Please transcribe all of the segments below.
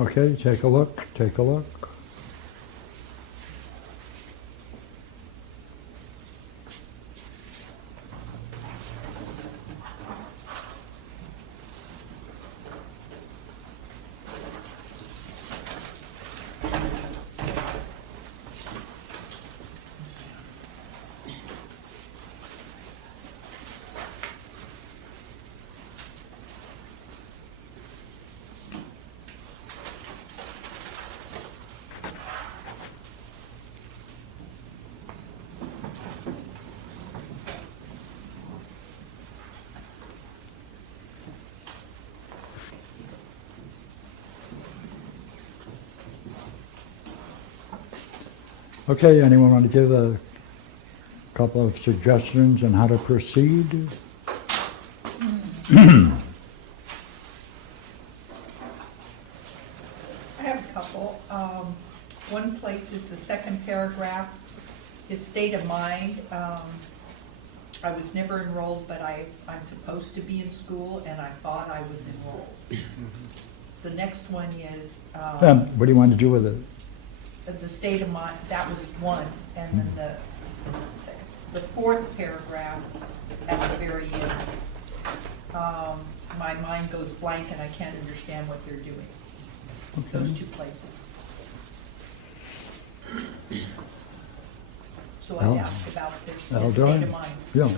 Okay, take a look, take a look. Okay, anyone want to give a couple of suggestions on how to proceed? I have a couple. One place is the second paragraph, his state of mind. I was never enrolled, but I'm supposed to be in school, and I thought I was enrolled. The next one is What do you want to do with it? the state of mind. That was one, and then the fourth paragraph at the very end. My mind goes blank, and I can't understand what they're doing. Okay. Those two places. So I asked about the Eldar? state of mind. Yeah,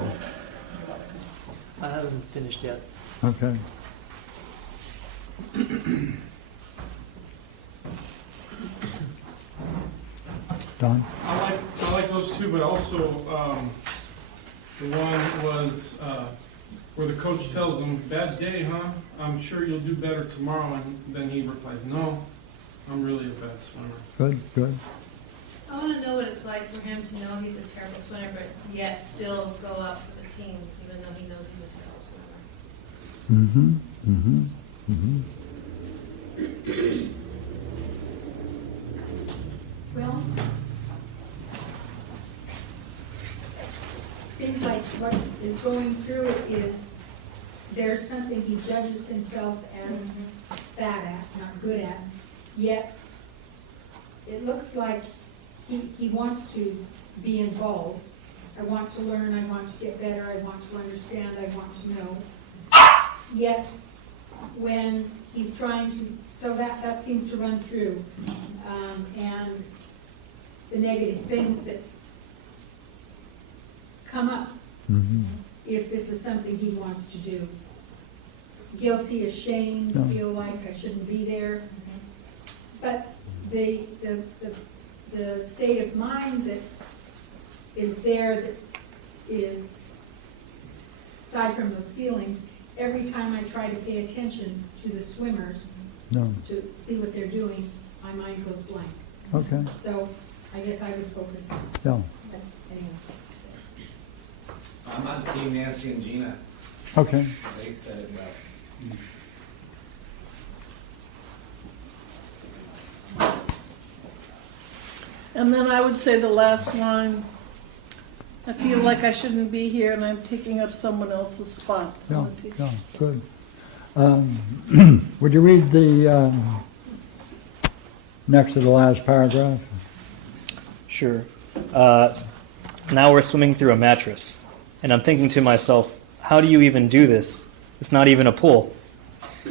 I haven't finished yet. okay. Don? I like those two, but also the one was where the coach tells them, "Bad day, huh? I'm sure you'll do better tomorrow." And then he replies, "No, I'm really a bad swimmer." Good, good. I want to know what it's like for him to know he's a terrible swimmer, but yet still go out for the team, even though he knows he's a terrible swimmer. Mm-hmm, mm-hmm, mm-hmm. Well, seems like what is going through it is there's something he judges himself as bad at, not good at, yet it looks like he wants to be involved. I want to learn, I want to get better, I want to understand, I want to know. Yet, when he's trying to, so that seems to run through. And the negative things that come up Mm-hmm. if this is something he wants to do. Guilty, ashamed, Yeah. feel like I shouldn't be there. But the state of mind that is there that is, aside from those feelings, every time I try to pay attention to the swimmers, No, to see what they're doing, my mind goes blank. okay, So I guess I would focus, yeah, but anyway. I'm on Team Nancy and Gina. okay. They set it up. And then I would say the last line, I feel like I shouldn't be here and I'm taking up someone else's spot. Yeah, yeah, good. Would you read the next to the last paragraph? Sure. Now we're swimming through a mattress, and I'm thinking to myself, how do you even do this? It's not even a pool.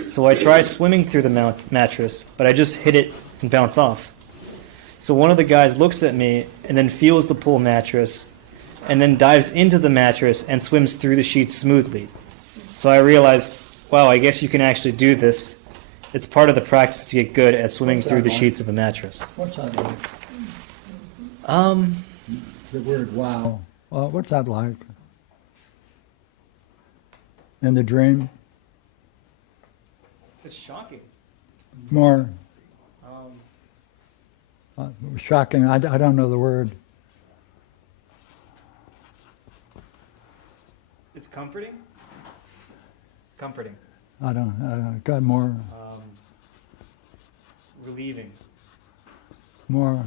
So I try swimming through the mattress, but I just hit it and bounce off. So one of the guys looks at me and then feels the pool mattress and then dives into the mattress and swims through the sheets smoothly. So I realized, wow, I guess you can actually do this. It's part of the practice to get good at swimming What's through that the like? sheets of a mattress. What's that like? Um, The word wow. What's that like? In the dream? it's shocking. More shocking. I don't know the word. It's comforting. Comforting. I don't. Got more. Relieving. More.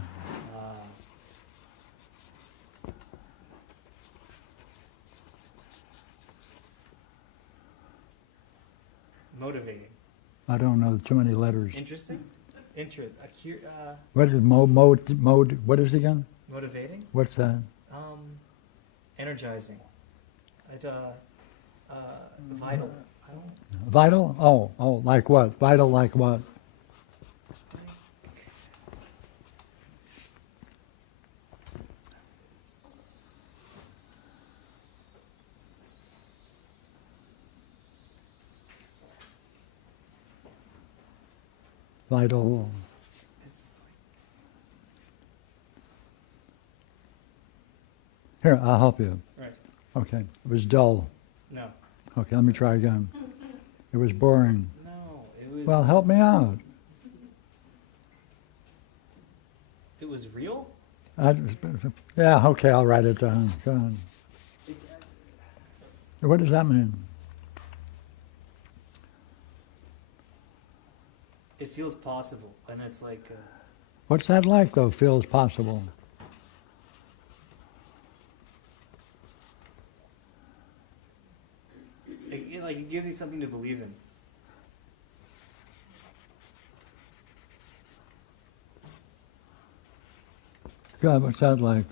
Motivating. I don't know too many letters. Interesting. What is what is it again? Motivating? What's that? Energizing. Vital. I don't. Vital? Oh, like what? Vital like what? Vital. It's Here, I'll help you. right. Okay. It was dull. No. Okay, let me try again. It was boring. No. It was. Well, help me out. It was real. Yeah, okay, I'll write it down. Go on. What does that mean? It feels possible, and it's like. What's that like, though, feels possible? It gives you something to believe in. God, what's that like?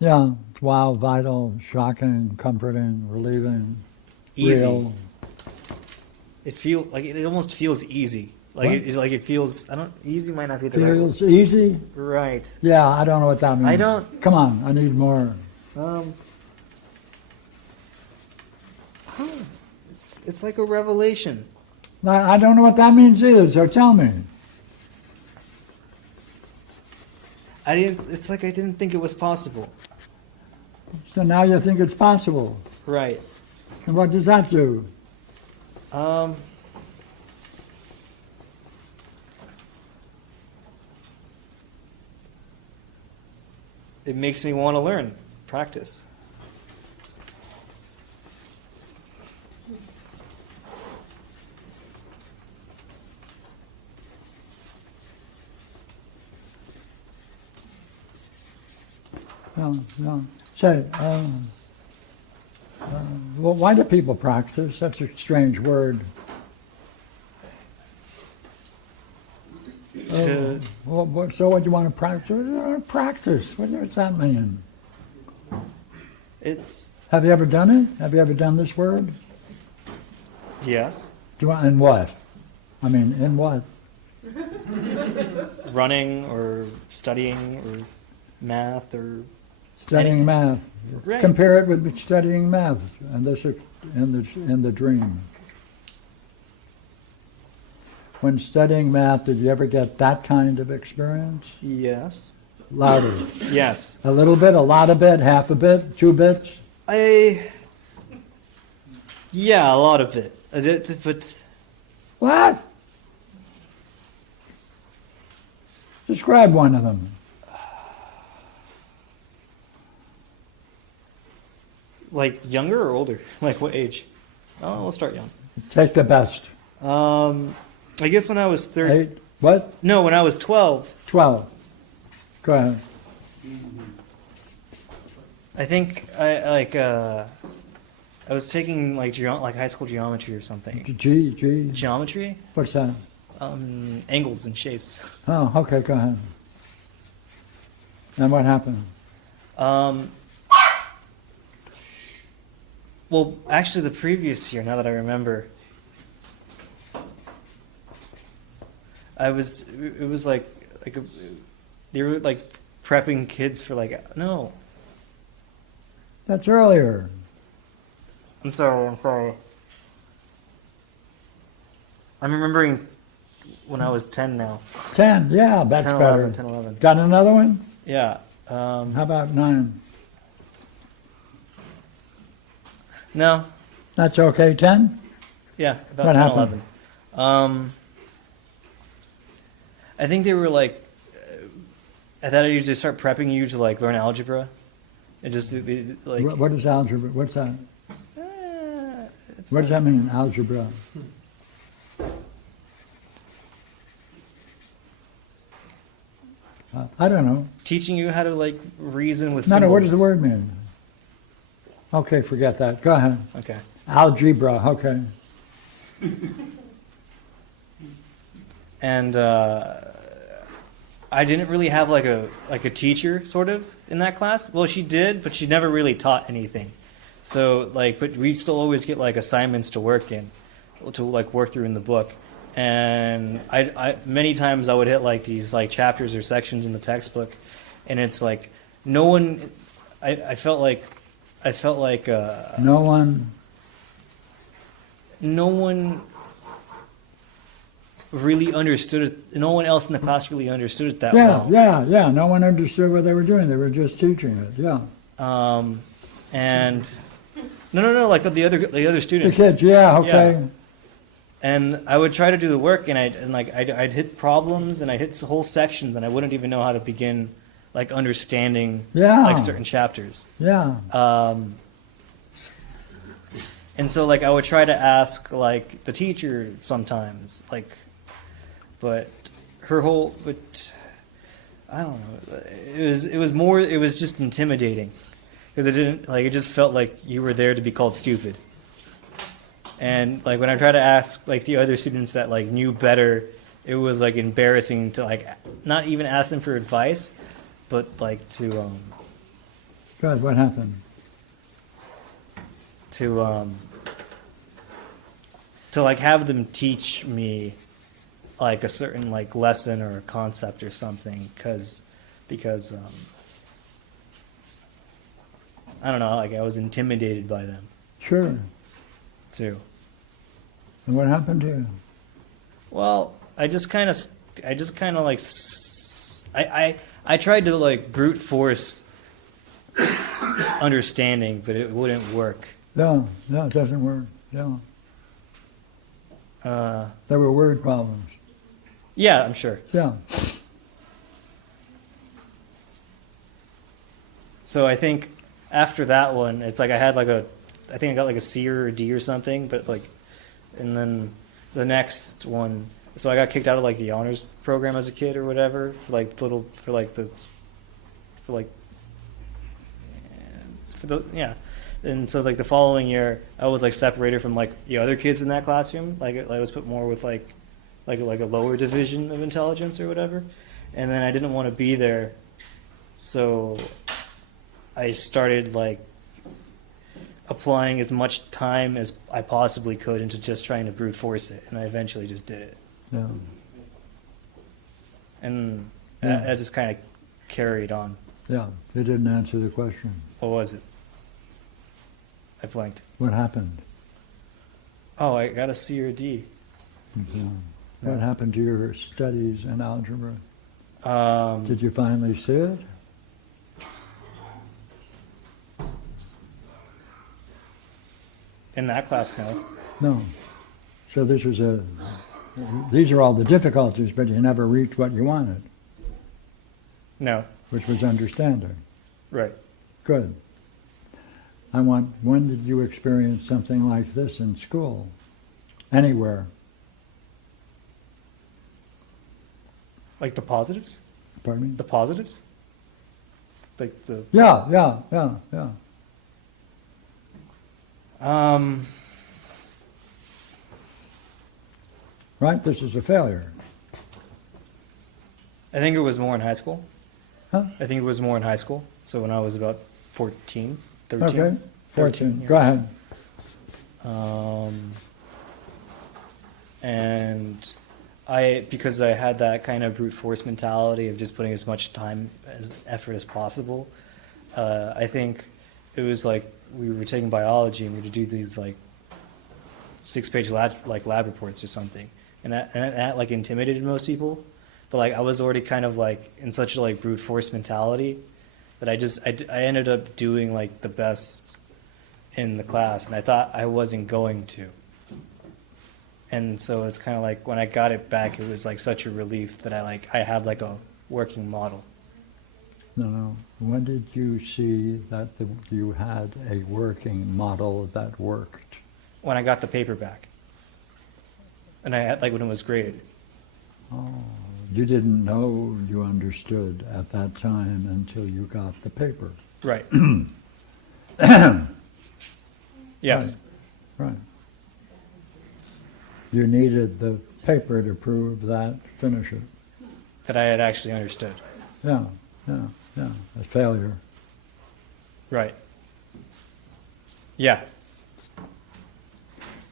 Yeah, it's wow, vital, shocking, comforting, relieving, Easy. real. It almost feels easy. Like it feels. I don't. Easy might not be the Feels easy? right word. Right. Yeah, I don't know what that means. I don't- Come on, I need more. It's like a revelation. I don't know what that means either, so tell me. It's like I didn't think it was possible. So now you think it's possible. Right. And what does that do? It makes me want to learn, practice. No. Say, well, why do people practice? That's a strange word. So what do you want to practice? Practice. What does that mean? It's Have you ever done it? Have you ever done this word? yes. Do you want, in what? I mean, in what? Running or studying or math or Studying math. Right. Compare it with studying math and this in the dream. When studying math, did you ever get that kind of experience? yes. Louder. Yes. A little bit, a lot of bit, half a bit, 2 bits? Yeah, a lot of it. But What? Describe one of them. like younger or older? Like what age? Oh, we'll start young. Take the best. I guess when I was 13. 8, what? No, when I was 12. 12. Go ahead. I think I was taking like high school geometry or something. G. Geometry, What's that? angles and shapes. Oh, okay, go ahead. And what happened? Well, actually, the previous year, now that I remember, it was like they were like prepping kids for no. That's earlier. I'm sorry. I'm remembering when I was 10 now. 10, yeah, that's 10, better. 11, 10, 11. Got another one? Yeah. How about 9? No. That's okay, 10? Yeah, about What 10, happened? 11. I think they were like, I thought I'd usually start prepping you to like learn algebra. And just like. What is algebra? What's that? It's What does that mean, algebra? I don't know. teaching you how to like reason with No, symbols. what does the word mean? Okay, forget that. Go ahead. Okay. Algebra, okay. And I didn't really have like a teacher sort of in that class. Well, she did, but she never really taught anything. So like, but we'd still always get like assignments to work through in the book. And I many times I would hit like these like chapters or sections in the textbook, and it's like no one. I felt like No one, no one really understood it. No one else in the class really understood it that yeah, well. yeah. No one understood what they were doing. They were just teaching it, yeah. And no, like the other The students. kids, yeah, okay. Yeah. And I would try to do the work, and I'd hit problems, and I'd hit whole sections, and I wouldn't even know how to begin like understanding Yeah. like certain chapters. Yeah, And so like I would try to ask like the teacher sometimes, like, but I don't know. It was just intimidating because it just felt like you were there to be called stupid. And like when I try to ask like the other students that like knew better, it was like embarrassing to like not even ask them for advice, but like to good, what happened? to like have them teach me like a certain like lesson or a concept or something because I don't know, like I was intimidated by them Sure. too. And what happened to you? Well, I tried to like brute force understanding, but it wouldn't work. No, it doesn't work, no. There were word problems, Yeah, I'm sure. yeah. So I think after that one, it's like I think I got like a C or a D or something, but like, and then the next one, so I got kicked out of like the honors program as a kid or whatever for like yeah. And so like the following year, I was like separated from like the other kids in that classroom. Like I was put more with like a lower division of intelligence or whatever. And then I didn't want to be there, so I started like applying as much time as I possibly could into just trying to brute force it, and I eventually just did it. Yeah. And Yeah. I just kind of carried on. Yeah, they didn't answer the question. What was it? I blanked. What happened? Oh, I got a C or a D. What happened to your studies in algebra? Um, Did you finally see it? in that class, no. No. So these are all the difficulties, but you never reached what you wanted, No. which was understanding. Right. Good. When did you experience something like this in school? Anywhere? Like the positives? Pardon me? The positives? Like the Yeah. Right? This is a failure. I think it was more in high school. Huh? I think it was more in high school. So when I was about 14, 13. Okay. 14. yeah. Go ahead. And because I had that kind of brute force mentality of just putting as much time as effort as possible, I think it was like we were taking biology and we would do these like 6-page lab reports or something, and that like intimidated most people. But like I was already kind of like in such a like brute force mentality that I ended up doing like the best in the class, and I thought I wasn't going to. And so it's kind of like when I got it back, it was like such a relief that I had like a working model. No. When did you see that you had a working model that worked? When I got the paper back, and I had like when it was graded. Oh, you didn't know you understood at that time until you got the paper. Right. Yes. Right. You needed the paper to prove that finisher. That I had actually understood. Yeah, a failure. Right. Yeah.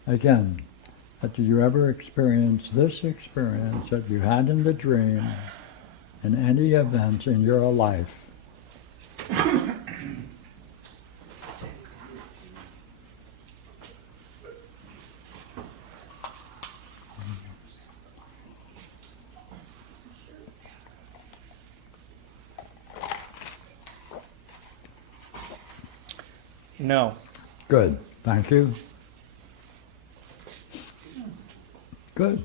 Again, did you ever experience this experience that you had in the dream in any event in your life? No. Good, thank you. Good.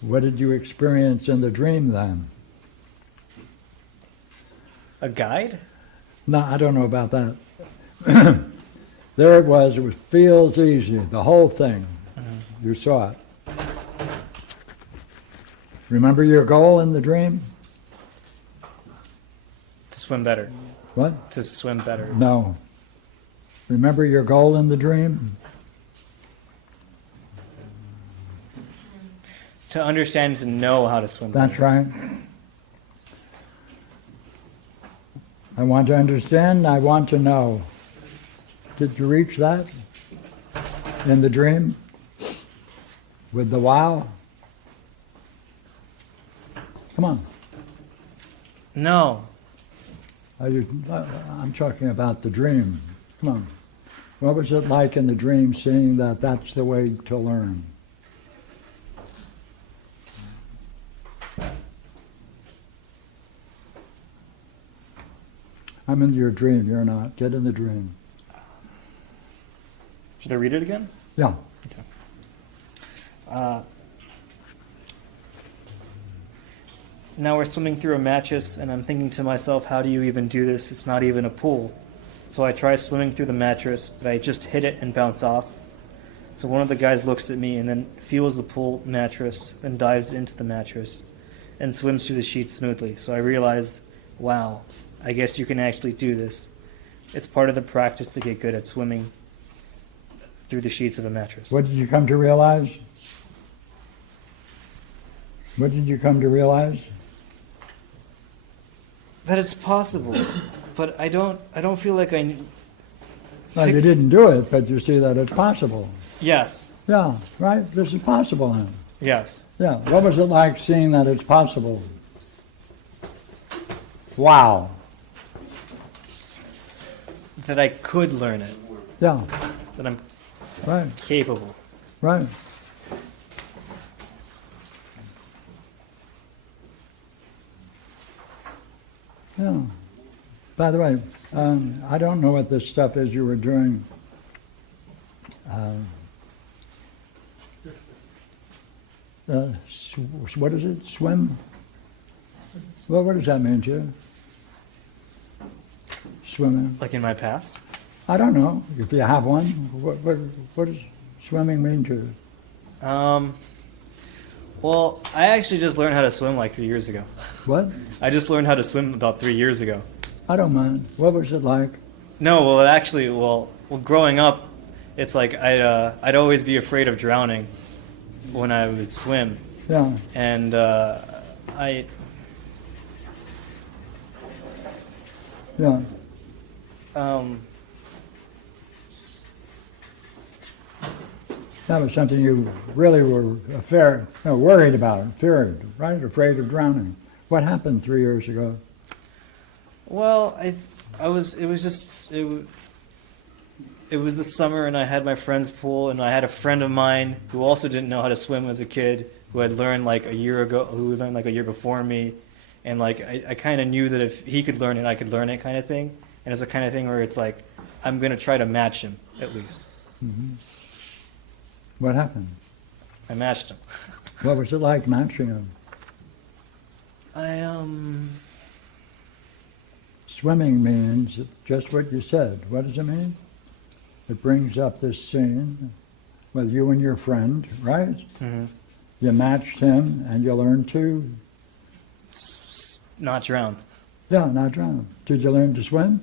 What did you experience in the dream then? A guide? No, I don't know about that. There it was feels easy, the whole thing. You saw it. Remember your goal in the dream? To swim better. What? To swim better. No. Remember your goal in the dream? To understand, to know how to swim better. That's right. I want to understand, I want to know. Did you reach that in the dream? With the wow? Come on. No. I'm talking about the dream. Come on. What was it like in the dream seeing that that's the way to learn? I'm in your dream, you're not. Get in the dream. Should I read it again? Yeah. Now we're swimming through a mattress, and I'm thinking to myself, how do you even do this? It's not even a pool. So I try swimming through the mattress, but I just hit it and bounce off. So one of the guys looks at me and then feels the pool mattress, then dives into the mattress and swims through the sheets smoothly. So I realize, wow, I guess you can actually do this. It's part of the practice to get good at swimming through the sheets of a mattress. What did you come to realize? What did you come to realize? That it's possible, but I don't feel like Well, you didn't do it, but you see that it's possible. Yes. Yeah, right? This is possible then. Yes. Yeah. What was it like seeing that it's possible? Wow. That I could learn it. Yeah. That I'm Right. capable. Right. Yeah. By the way, I don't know what this stuff is you were doing. What is it? Swim? Well, what does that mean to you? Swimming? Like in my past? I don't know. If you have one, what does swimming mean to you? Well, I actually just learned how to swim like 3 years ago. What? I just learned how to swim about 3 years ago. I don't mind. What was it like? No, well, it actually, growing up, it's like I'd always be afraid of drowning when I would swim, Yeah. and Yeah. That was something you really were worried about, feared, right? Afraid of drowning. What happened 3 years ago? Well, it was the summer, and I had my friend's pool, and I had a friend of mine who also didn't know how to swim as a kid, who had learned like a year ago, who learned like a year before me, and like I kind of knew that if he could learn it, I could learn it, kind of thing. And it's the kind of thing where it's like I'm gonna try to match him at least. Mm-hmm. What happened? I matched him. What was it like matching him? Swimming means just what you said. What does it mean? It brings up this scene with you and your friend, right? Mm-hmm. You matched him, and you learned to? Not drown. Yeah, not drown. Did you learn to swim?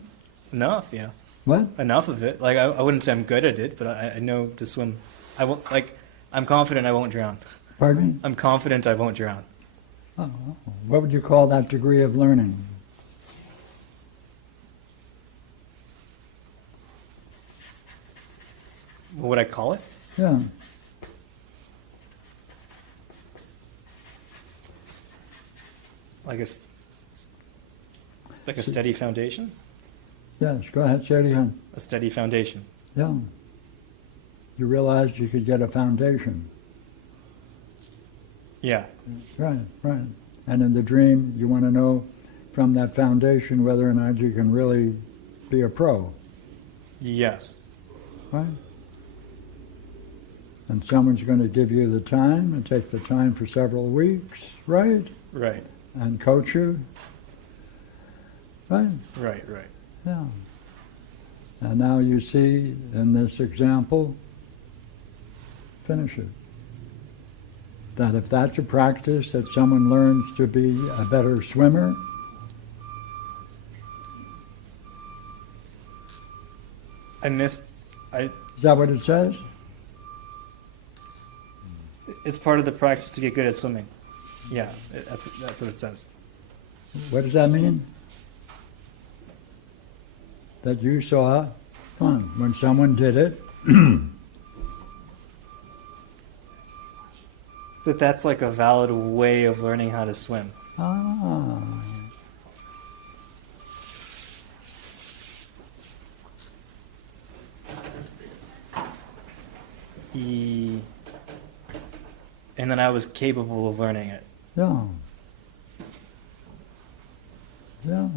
Enough, yeah. What? enough of it. Like I wouldn't say I'm good at it, but I know to swim. I won't like. I'm confident I won't drown. Pardon me? I'm confident I won't drown. Oh, what would you call that degree of learning? What would I call it? Yeah. Like like a steady foundation. Yes, go ahead, say it again. A steady foundation. Yeah. You realized you could get a foundation. Yeah. Right, right. And in the dream, you want to know from that foundation whether or not you can really be a pro, Yes. right? And someone's going to give you the time and take the time for several weeks, right? Right. And coach you, right? Right. Right. Yeah. And now you see in this example, finish it. That if that's a practice that someone learns to be a better swimmer, I missed. is that what it says? It's part of the practice to get good at swimming. Yeah, that's what it says. What does that mean? That you saw, come on, when someone did it, That's like a valid way of learning how to swim. ah, And then I was capable of learning it. yeah, yeah.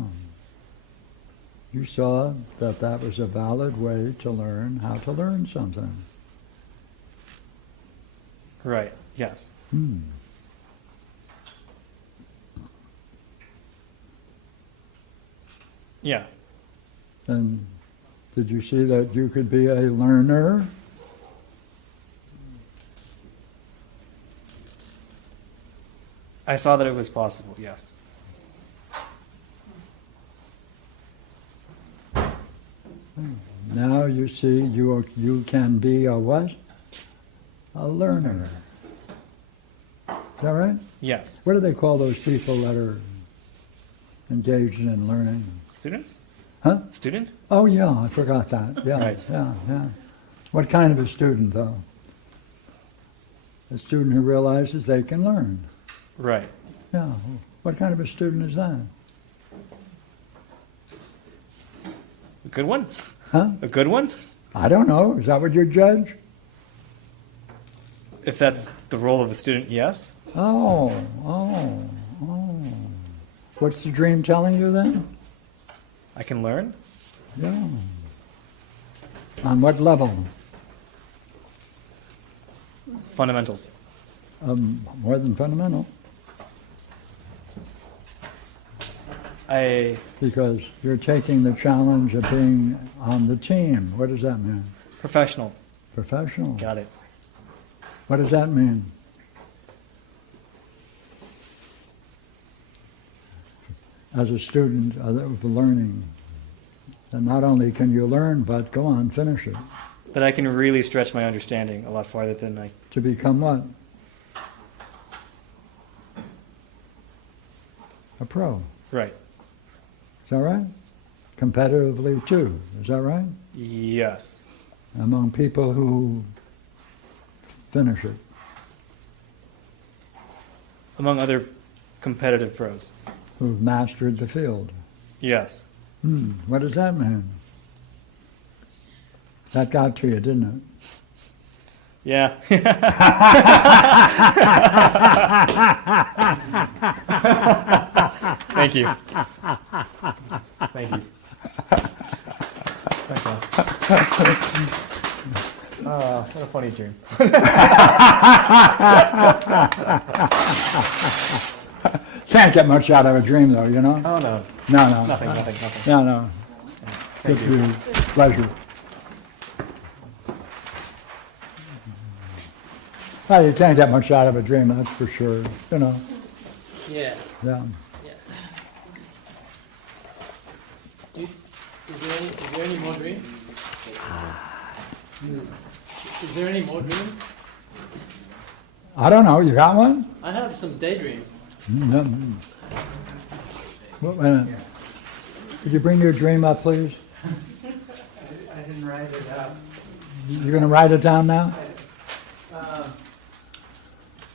You saw that that was a valid way to learn how to learn something. Right. Yes. Hmm. Yeah. And did you see that you could be a learner? I saw that it was possible. Yes. Now you see you can be a what? A learner. Is that right? Yes. What do they call those people that are engaged in learning? Students? Huh? Student? Oh yeah, I forgot that. Yeah, Right. yeah. What kind of a student though? A student who realizes they can learn. Right. Yeah. What kind of a student is that? A good one? Huh? A good one? I don't know. Is that what you judge? If that's the role of a student, yes. Oh. What's the dream telling you then? I can learn. Yeah. On what level? Fundamentals. More than fundamental. Because you're taking the challenge of being on the team. What does that mean? Professional. Professional. Got it. What does that mean? As a student of learning, and not only can you learn, but go on, finish it. That I can really stretch my understanding a lot farther than I. To become what? A pro. Right. Is that right? Competitively too. Is that right? Yes. Among people who finish it. Among other competitive pros. Who've mastered the field. Yes. What does that mean? That got to you, didn't it? Yeah. Thank you. Thank you. What a funny dream. Can't get much out of a dream, though, you know? Oh no. No. Nothing. No. Thank Good you. for you. Pleasure. Well, you can't get much out of a dream, that's for sure. You know. Yeah. Yeah. Yeah. Is there any more dreams? Is there any more dreams? I don't know, you got one? I have some daydreams. No. Wait a minute. Could you bring your dream up, please? I didn't write it up. You're gonna write it down now?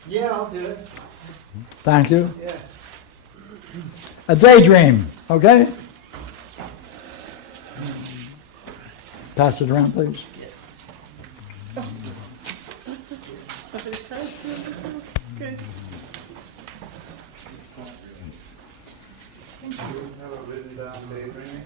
Yeah, I'll do it. Thank you. Yeah. A daydream, okay? Pass it around, please. Somebody typed it. Okay. Have a written down daydreaming.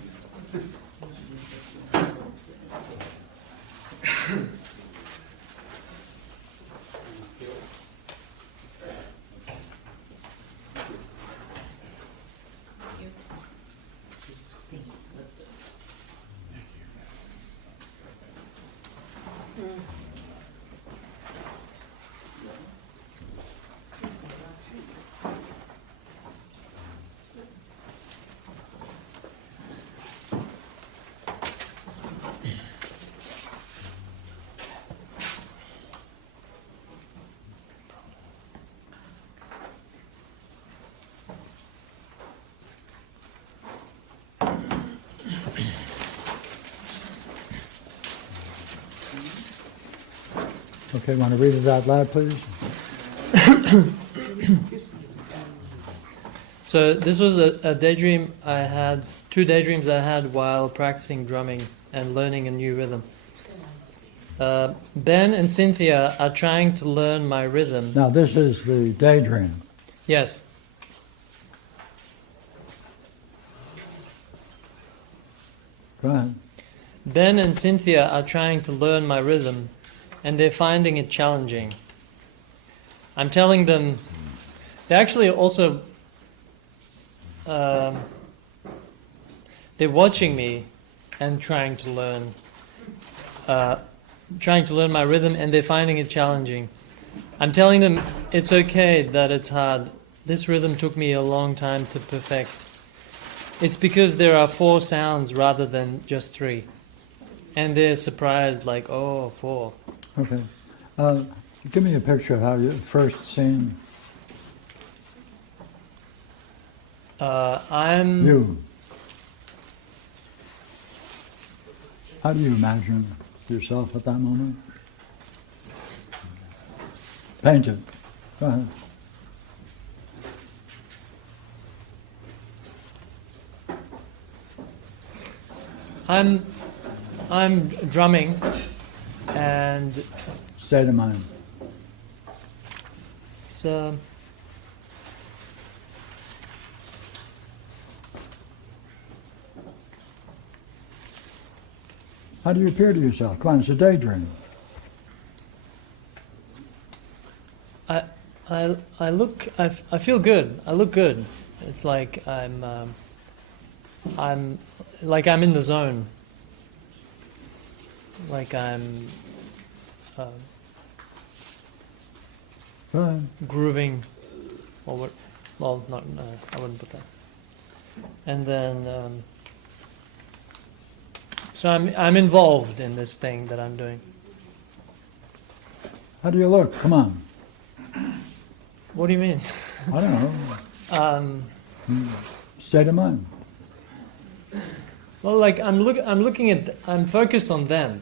Okay, want to read it out loud, please? So this was a daydream I had, two daydreams I had while practicing drumming and learning a new rhythm. Ben and Cynthia are trying to learn my rhythm. Now, this is the daydream. Yes. Go ahead. Ben and Cynthia are trying to learn my rhythm, and they're finding it challenging. I'm telling them, they actually also, they're watching me and trying to learn my rhythm, and they're finding it challenging. I'm telling them it's okay that it's hard. This rhythm took me a long time to perfect. It's because there are 4 sounds rather than just 3. And they're surprised, like, oh, 4. Okay. Give me a picture of how you first seen I'm you. How do you imagine yourself at that moment? Paint it. Go ahead. I'm drumming, and State of mind. it's How do you appear to yourself? Come on, it's a daydream. I feel good. I look good. It's like I'm in the zone. Like I'm Go ahead. grooving, or what? Well, no, I wouldn't put that. And then, so I'm involved in this thing that I'm doing. How do you look? Come on. What do you mean? I don't know. State of mind. Well, like I'm focused on them.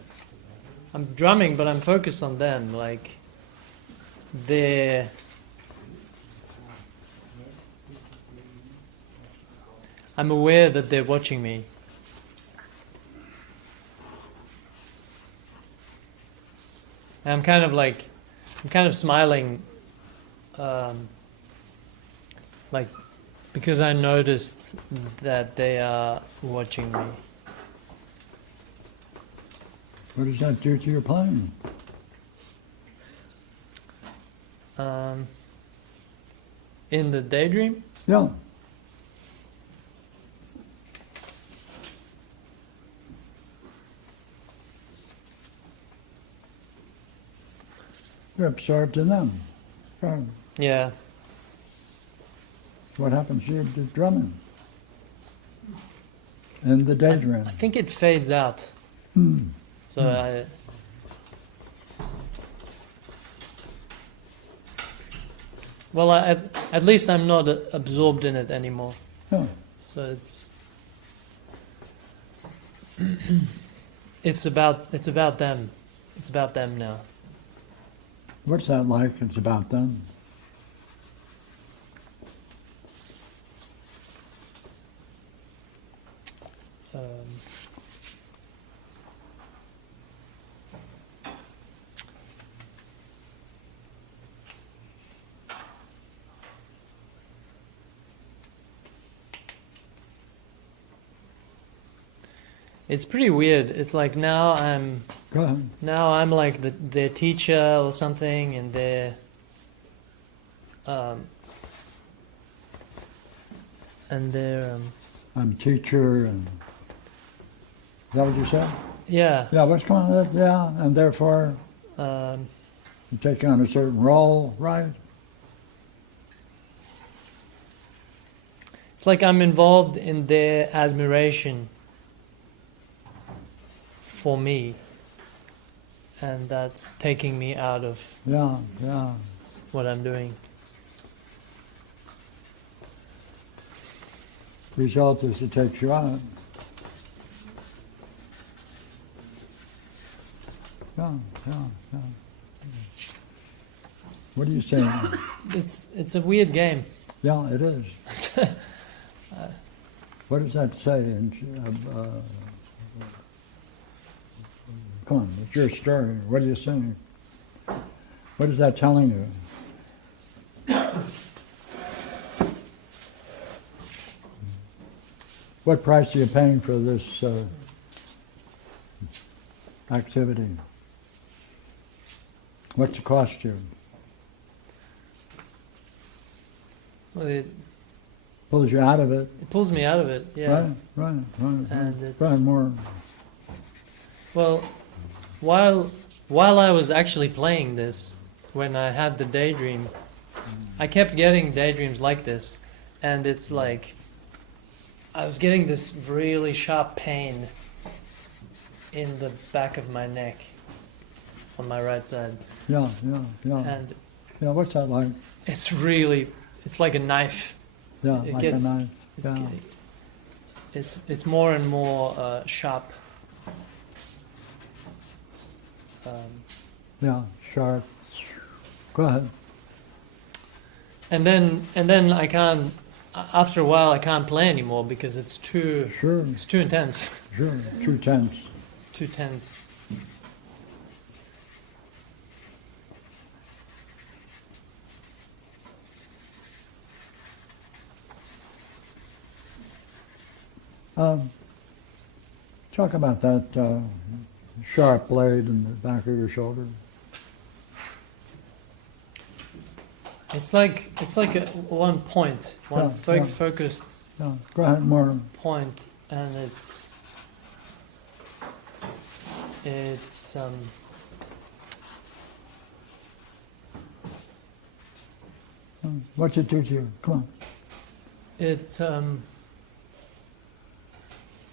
I'm drumming, but I'm focused on them. Like I'm aware that they're watching me. And I'm kind of smiling, like, because I noticed that they are watching me. What does that do to your playing? In the daydream, Yeah. You're absorbed in them. Right. yeah, What happens to you to drumming? in the daydream. I think it fades out. Hmm. So at least I'm not absorbed in it anymore. Yeah. So it's about them. It's about them now. What's that like? It's about them. Um, it's pretty weird. It's like Go ahead. now I'm like their teacher or something, and they're I'm a teacher, and is that what you said? yeah. Yeah, what's going on? Yeah, and therefore Um, you take on a certain role, right? It's like I'm involved in their admiration for me, and that's taking me out of Yeah. what I'm doing. Result is it takes you out. Yeah. What are you saying? It's a weird game. Yeah, it is. What does that say? Come on, it's your story. What are you saying? What is that telling you? What price are you paying for this activity? What's it cost you? Well, it Pulls you out of it. pulls me out of it, yeah. Right. And it's Right, more. well, while I was actually playing this, when I had the daydream, I kept getting daydreams like this, and it's like I was getting this really sharp pain in the back of my neck on my right side, Yeah. and Yeah, what's that like? it's like a knife. Yeah, It like gets- a knife. Yeah. It's more and more sharp. Yeah, sharp. Go ahead. And then I can't. After a while, I can't play anymore because it's too Sure, intense. sure. Too tense. Too tense. Talk about that sharp blade in the back of your shoulder. It's like one point, one Yeah. focused Yeah, go ahead, more. point, and What's it do to you? Come on.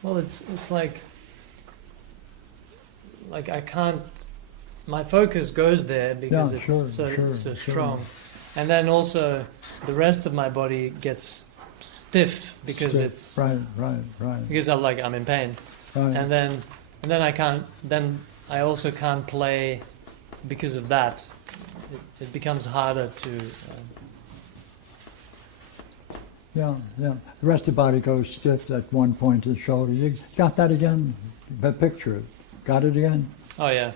well, it's like I can't. My focus goes there because Yeah, it's sure, so sure. strong, and then also the rest of my body gets stiff because Stiff. it's Right. because I'm in pain, Right. and then I can't. Then I also can't play because of that. It becomes harder to. Yeah. The rest of the body goes stiff at one point of the shoulder. You got that again? But picture it. Got it again? Oh yeah.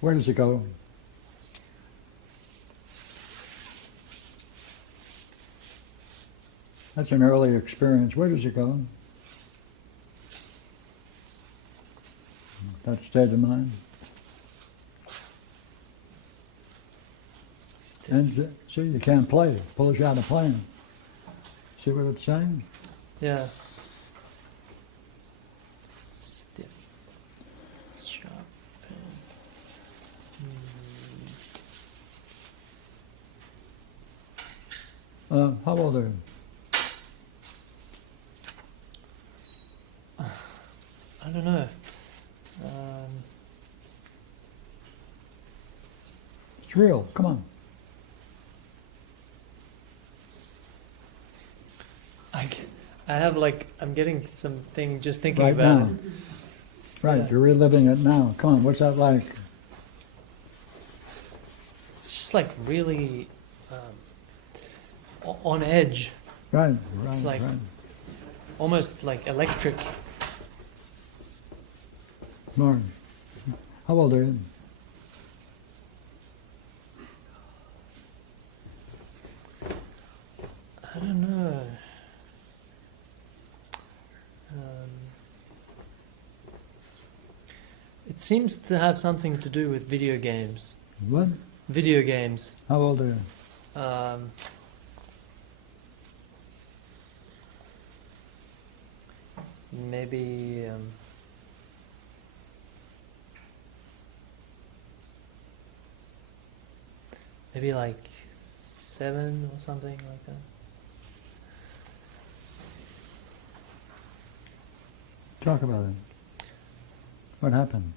Where does it go? That's an early experience. Where does it go? That state of mind. And see, you can't play. It pulls you out of playing. See what it's saying? Yeah. Stiff. Sharp. How old are you? I don't know. It's real. Come on. I have like, I'm getting something just thinking Right about now. it. Right, Yeah. you're reliving it now. Come on, what's that like? It's just like really on edge, Right, It's right, like- right. almost like electric. Marge, how old are you? I don't know. Um, it seems to have something to do with video games. What? Video games. How old are you? Um, maybe maybe like 7 or something like that. Talk about it. What happened?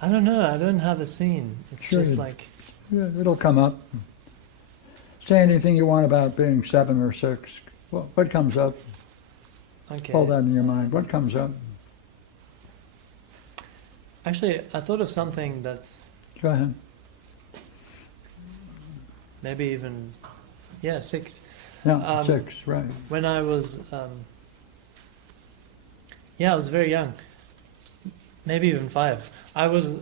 I don't know. I don't have a scene. It's Sure just you- like Yeah, it'll come up. Say anything you want about being 7 or 6. What comes up? okay. Hold that in your mind. What comes up? Actually, I thought of something that's Go ahead. maybe even 6. Yeah, 6, right. When I was I was very young, maybe even 5. I was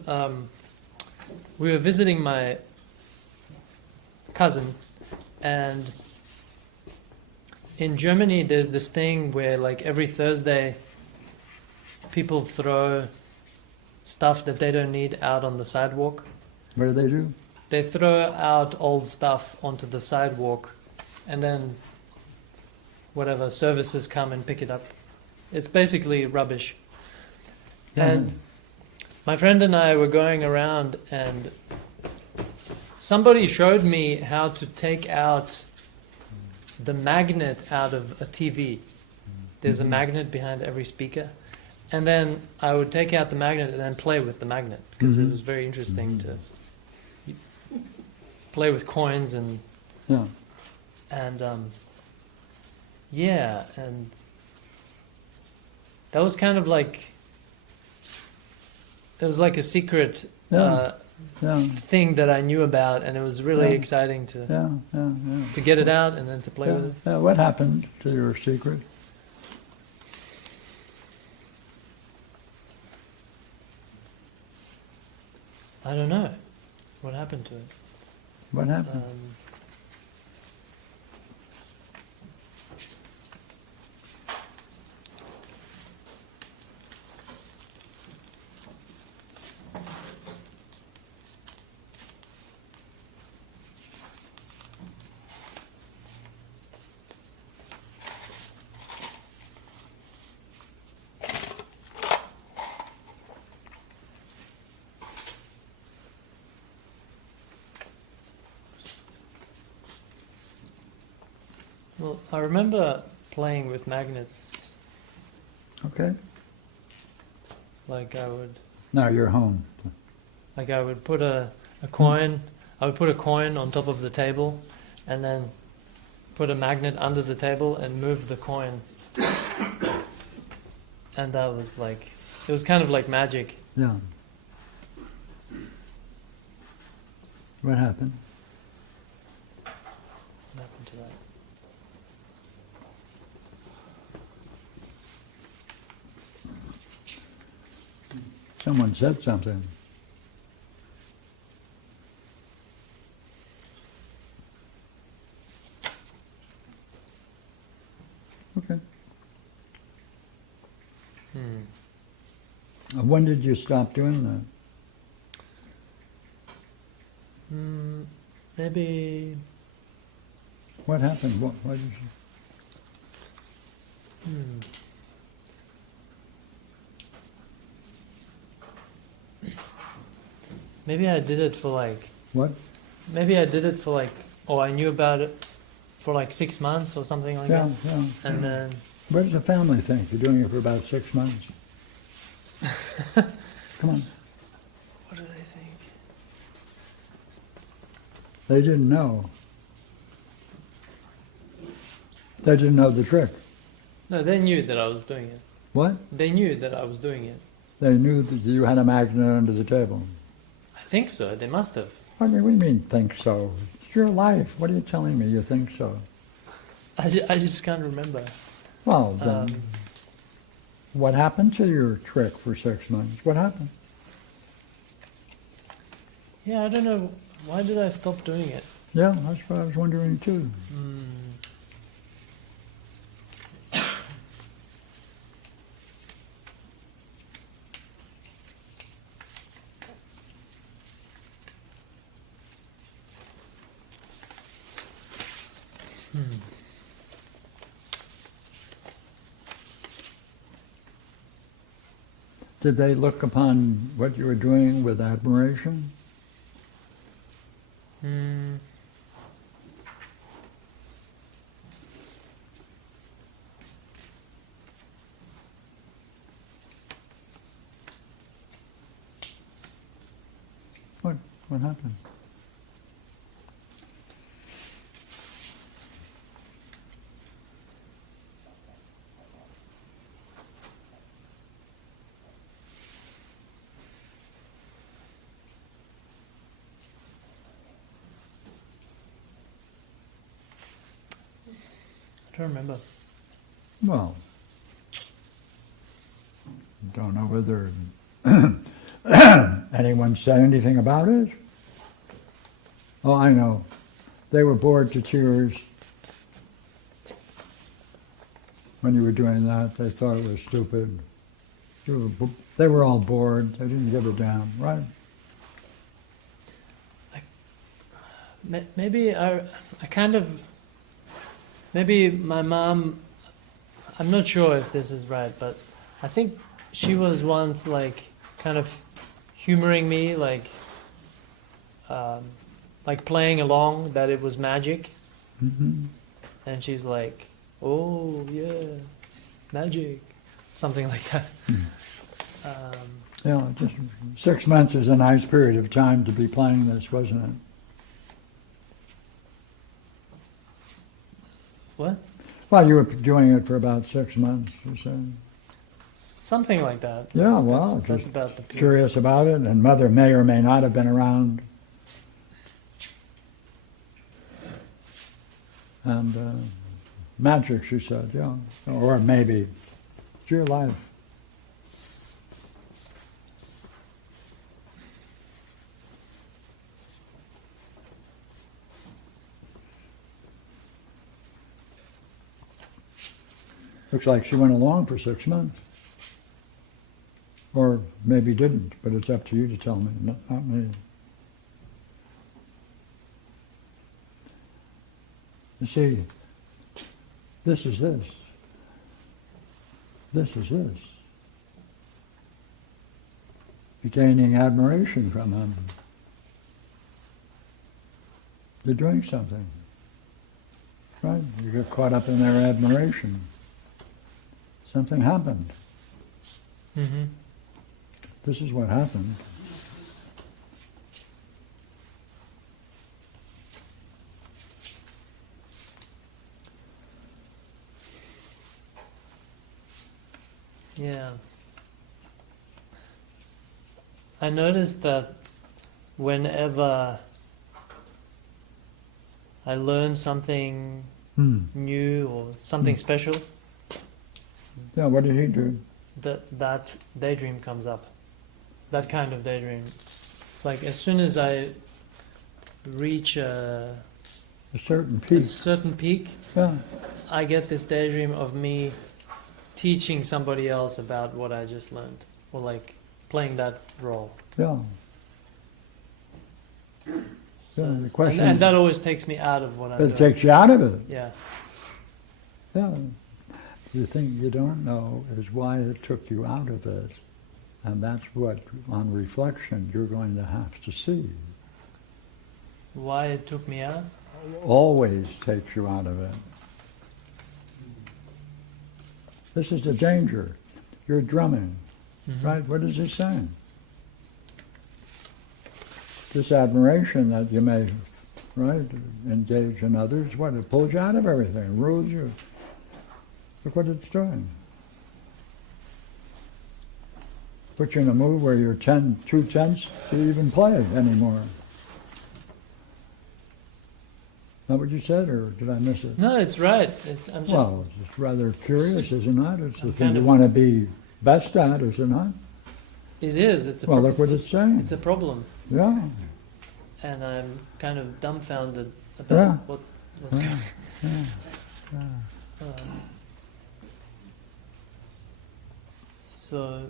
we were visiting my cousin, and in Germany there's this thing where like every Thursday people throw stuff that they don't need out on the sidewalk. What do they do? They throw out old stuff onto the sidewalk, and then whatever services come and pick it up. It's basically rubbish. And my friend and I were going around, and somebody showed me how to take out the magnet out of a TV. There's a magnet behind every speaker. And then I would take out the magnet and then play with the magnet, because it was very interesting to play with coins and Yeah. and and that was kind of like, it was like a secret Yeah. Yeah, thing that I knew about, and it was really Yeah. exciting to yeah. get it out and then to play Yeah, with it. yeah. What happened to your secret? I don't know what happened to it. What happened? Well, I remember playing with magnets. Okay. Like I would Now you're home. put a coin. I would put a coin on top of the table, and then put a magnet under the table and move the coin. And that was like, it was kind of like magic. Yeah. What happened? What happened to that? Someone said something. Okay. When did you stop doing that? Maybe. What happened? Why did you? Maybe I did it for like. What? Maybe I did it for like, or I knew about it for like 6 months or something like Yeah, that. yeah. And then, What does the family think? You're doing it for about 6 months. Come on. What do they think? They didn't know. They didn't know the trick. No, they knew that I was doing it. What? They knew that I was doing it. They knew that you had a magnet under the table. I think so. They must have. What do you mean, think so? It's your life. What are you telling me? You think so? I just can't remember. Well, then, what happened to your trick for 6 months? What happened? Yeah, I don't know. Why did I stop doing it? Yeah, that's what I was wondering too. Did they look upon what you were doing with admiration? Hmm. What happened? I don't remember. Well, don't know whether anyone said anything about it. Oh, I know. They were bored to tears when you were doing that. They thought it was stupid. They were all bored. They didn't give a damn, right? Maybe I kind of, maybe my mom, I'm not sure if this is right, but I think she was once like kind of humoring me, like playing along that it was magic. Mm-hmm. And she's like, oh yeah, magic, something like that. Yeah, just 6 months is a nice period of time to be playing this, wasn't it? What? Well, you were doing it for about 6 months, you said. Something like that. Yeah, well, that's just about the period. curious about it, and Mother may or may not have been around. And magic, she said, yeah. Or maybe, it's your life. Looks like she went along for 6 months. Or maybe didn't, but it's up to you to tell me, not me. You see, this is this. This is this. You're gaining admiration from them. You're doing something. Right? You get caught up in their admiration. Something happened. Mm-hmm. This is what happened. Yeah. I noticed that whenever I learn something new or something special, Yeah, what did he do? that daydream comes up. That kind of daydream. It's like as soon as I reach A certain a peak. certain peak, Yeah. I get this daydream of me teaching somebody else about what I just learned, or like playing that role. Yeah. So, Yeah, the question and is- that always takes me out of what I'm It doing. takes you out of it. Yeah. Yeah. The thing you don't know is why it took you out of it. And that's what, on reflection, you're going to have to see. Why it took me out? Always takes you out of it. This is the danger. You're drumming. Mhm. right? What is he saying? This admiration that you may, right, engage in others, what, it pulls you out of everything, rules you. Look what it's doing. Put you in a mood where you're too tense to even play anymore. Not what you said, or did I miss it? No, it's right. I'm just. Well, it's rather curious, is it not? It's the I'm thing kind you of- want to be best at, is it not? It is. It's a. Well, pro- look what it's saying. It's a problem, Yeah, and I'm kind of dumbfounded about Yeah. what's Yeah. going. yeah. So.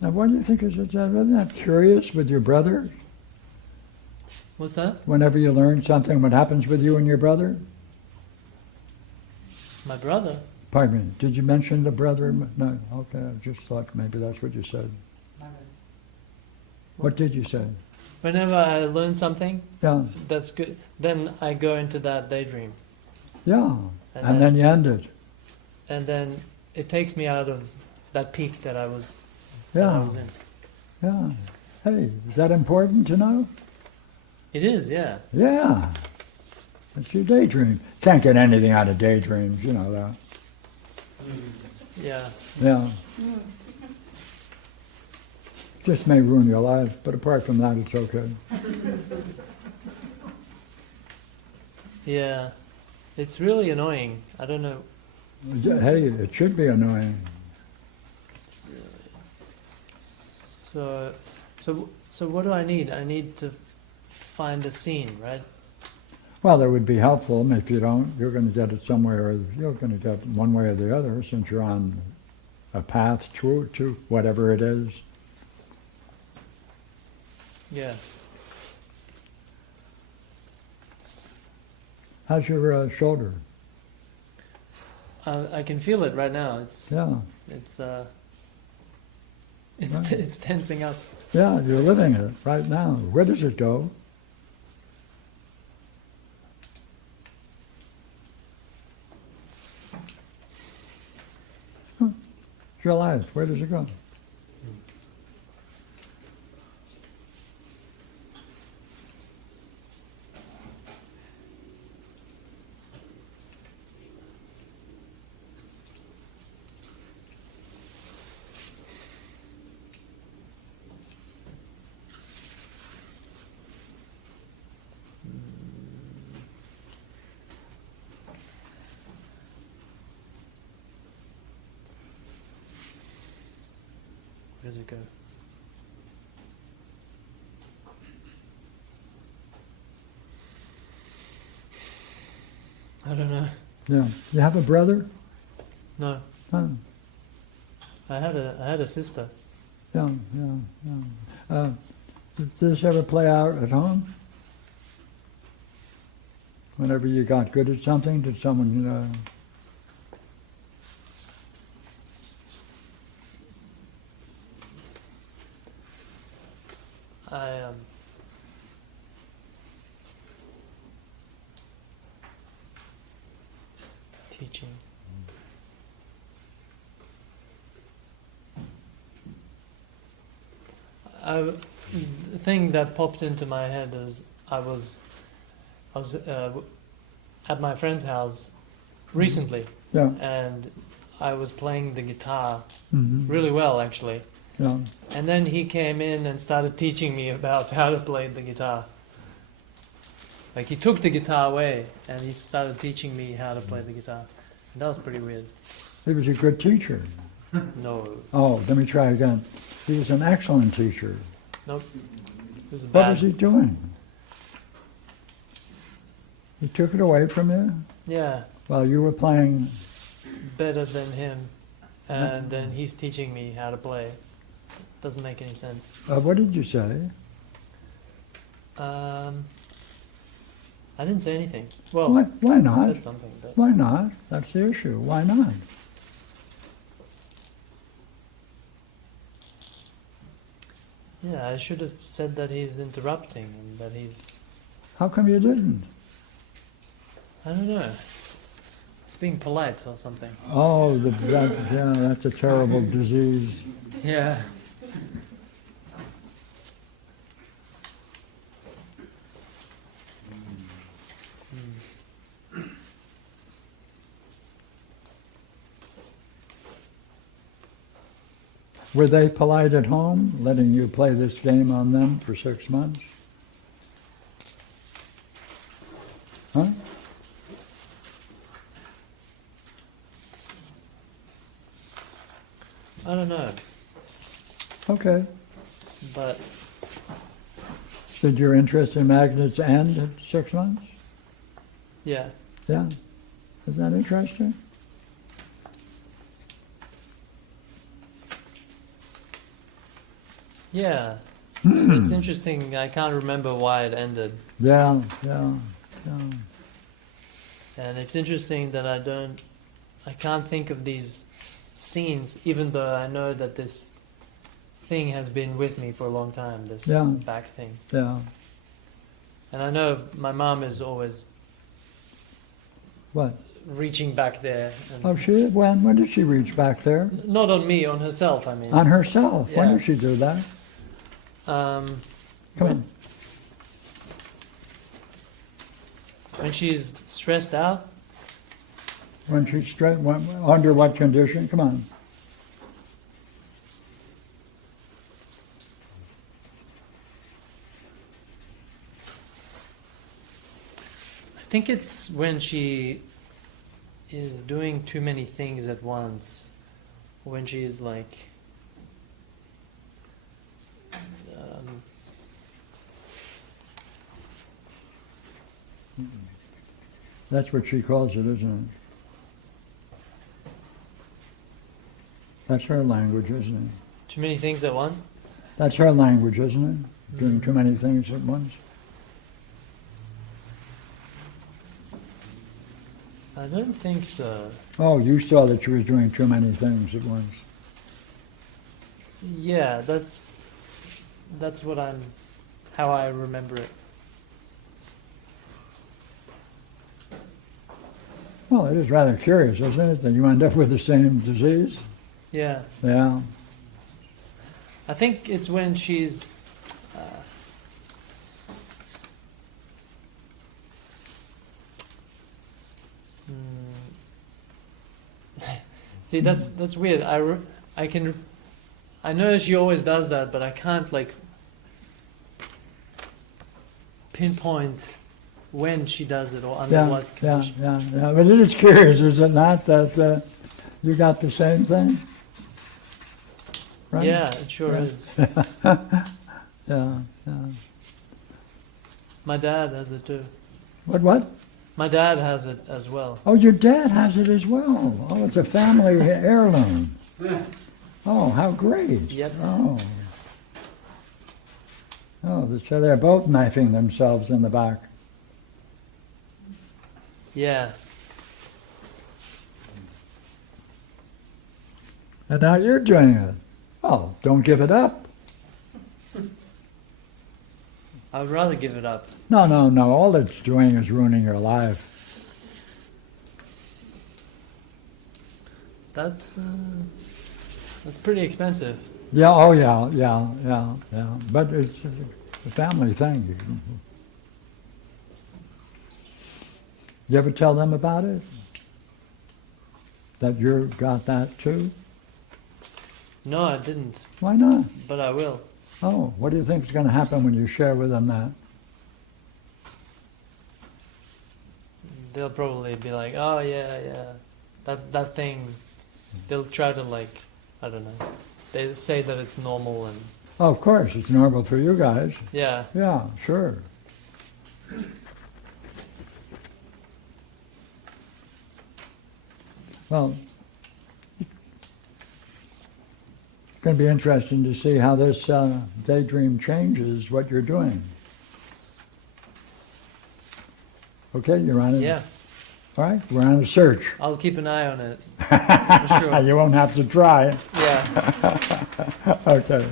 Now, what do you think is it? Isn't that curious with your brother? What's that? Whenever you learn something, what happens with you and your brother? My brother. Pardon me, did you mention the brother? No, okay, I just thought maybe that's what you said. What did you say? Whenever I learn something Yeah, that's good, then I go into that daydream, yeah, and then you end it. and then it takes me out of that peak that I was Yeah, in. yeah. Hey, is that important to know? It is, yeah. Yeah, it's your daydream. Can't get anything out of daydreams, you know that. Yeah. Yeah. Just may ruin your life, but apart from that, it's okay. Yeah. It's really annoying. I don't know. Hey, it should be annoying. It's really. So what do I need? I need to find a scene, right? Well, that would be helpful. If you don't, you're going to get it somewhere, or you're going to get one way or the other, since you're on a path to whatever it is. Yeah. How's your shoulder? I can feel it right now. It's Yeah, it's Right. it's tensing up. yeah, you're living it right now. Where does it go? It's your life. Where does it go? Where does it go? I don't know. Yeah. You have a brother? No, Huh. I had a sister. Yeah, yeah, yeah. Did this ever play out at home? Whenever you got good at something, did someone, I teaching. The thing that popped into my head is I was at my friend's house recently, yeah, and I was playing the guitar mhm, really well, actually. yeah, And then he came in and started teaching me about how to play the guitar. Like he took the guitar away and he started teaching me how to play the guitar. And that was pretty weird. he was a good teacher. No, Oh, let me try again. He was an excellent teacher. nope. It was What bad. was he doing? He took it away from you Yeah, while you were playing. better than him. And then he's teaching me how to play. Doesn't make any sense. What did you say? I didn't say anything. Well, Why I not? said something, but Why not? That's the issue. Why not? yeah, I should have said that he's interrupting and that he's. How come you didn't? I don't know. It's being polite or something. Oh, yeah, that's a terrible disease. Yeah. Were they polite at home, letting you play this game on them for 6 months? Huh? I don't know, Okay. but Did your interest in magnets end at 6 months? yeah. Yeah. Is that interesting? Yeah. It's interesting. I can't remember why it ended. Yeah. And it's interesting that I can't think of these scenes, even though I know that this thing has been with me for a long time, this Yeah. back thing. Yeah. And I know my mom is always What? reaching back there. And Oh, she, when did she reach back there? not on me, on herself, I mean. On herself. When Yeah. did she do that? Um, Come on. when she's stressed out, When she's straight, under what condition? Come on. I think it's when she is doing too many things at once. When she is like, That's what she calls it, isn't it? That's her language, isn't it? too many things at once. That's her language, isn't it? Doing too many things at once. I don't think so. Oh, you saw that she was doing too many things at once. Yeah, that's how I remember it. Well, it is rather curious, isn't it, that you end up with the same disease? Yeah, Yeah. I think it's when she's. See, that's weird. I know she always does that, but I can't like pinpoint when she does it or under Yeah, what yeah, condition. yeah. But it is curious, is it not, that you got the same thing? Right? Yeah, it sure Yeah. is. Yeah. My dad has it too. What? My dad has it as well. Oh, your dad has it as well. Oh, it's a family heirloom. Oh, how great. Yep. Oh. Oh, so they're both knifing themselves in the back. Yeah. And now you're doing it. Oh, don't give it up. I would rather give it up. No. All it's doing is ruining your life. That's pretty expensive. Yeah, oh yeah. But it's a family thing. You ever tell them about it? That you got that too? No, I didn't, Why not? but I will. Oh, what do you think is going to happen when you share with them that? They'll probably be like, "Oh yeah, that thing." They'll try to like, I don't know. They say that it's normal and Oh, of course, it's normal for you guys. yeah. Yeah, sure. Well, it's going to be interesting to see how this daydream changes what you're doing. Okay, you're on it? Yeah, All right, we're on a search. I'll keep an eye on it for sure. You won't have to try. Yeah. Okay.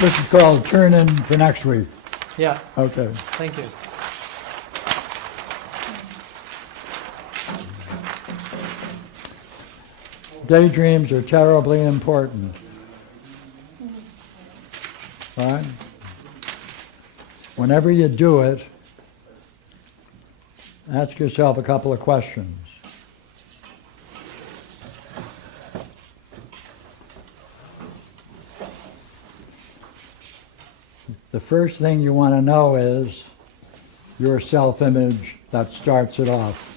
This is called Turn In for next week. Yeah. Okay. Thank you. daydreams are terribly important. Right? Whenever you do it, ask yourself a couple of questions. The first thing you want to know is your self-image that starts it off.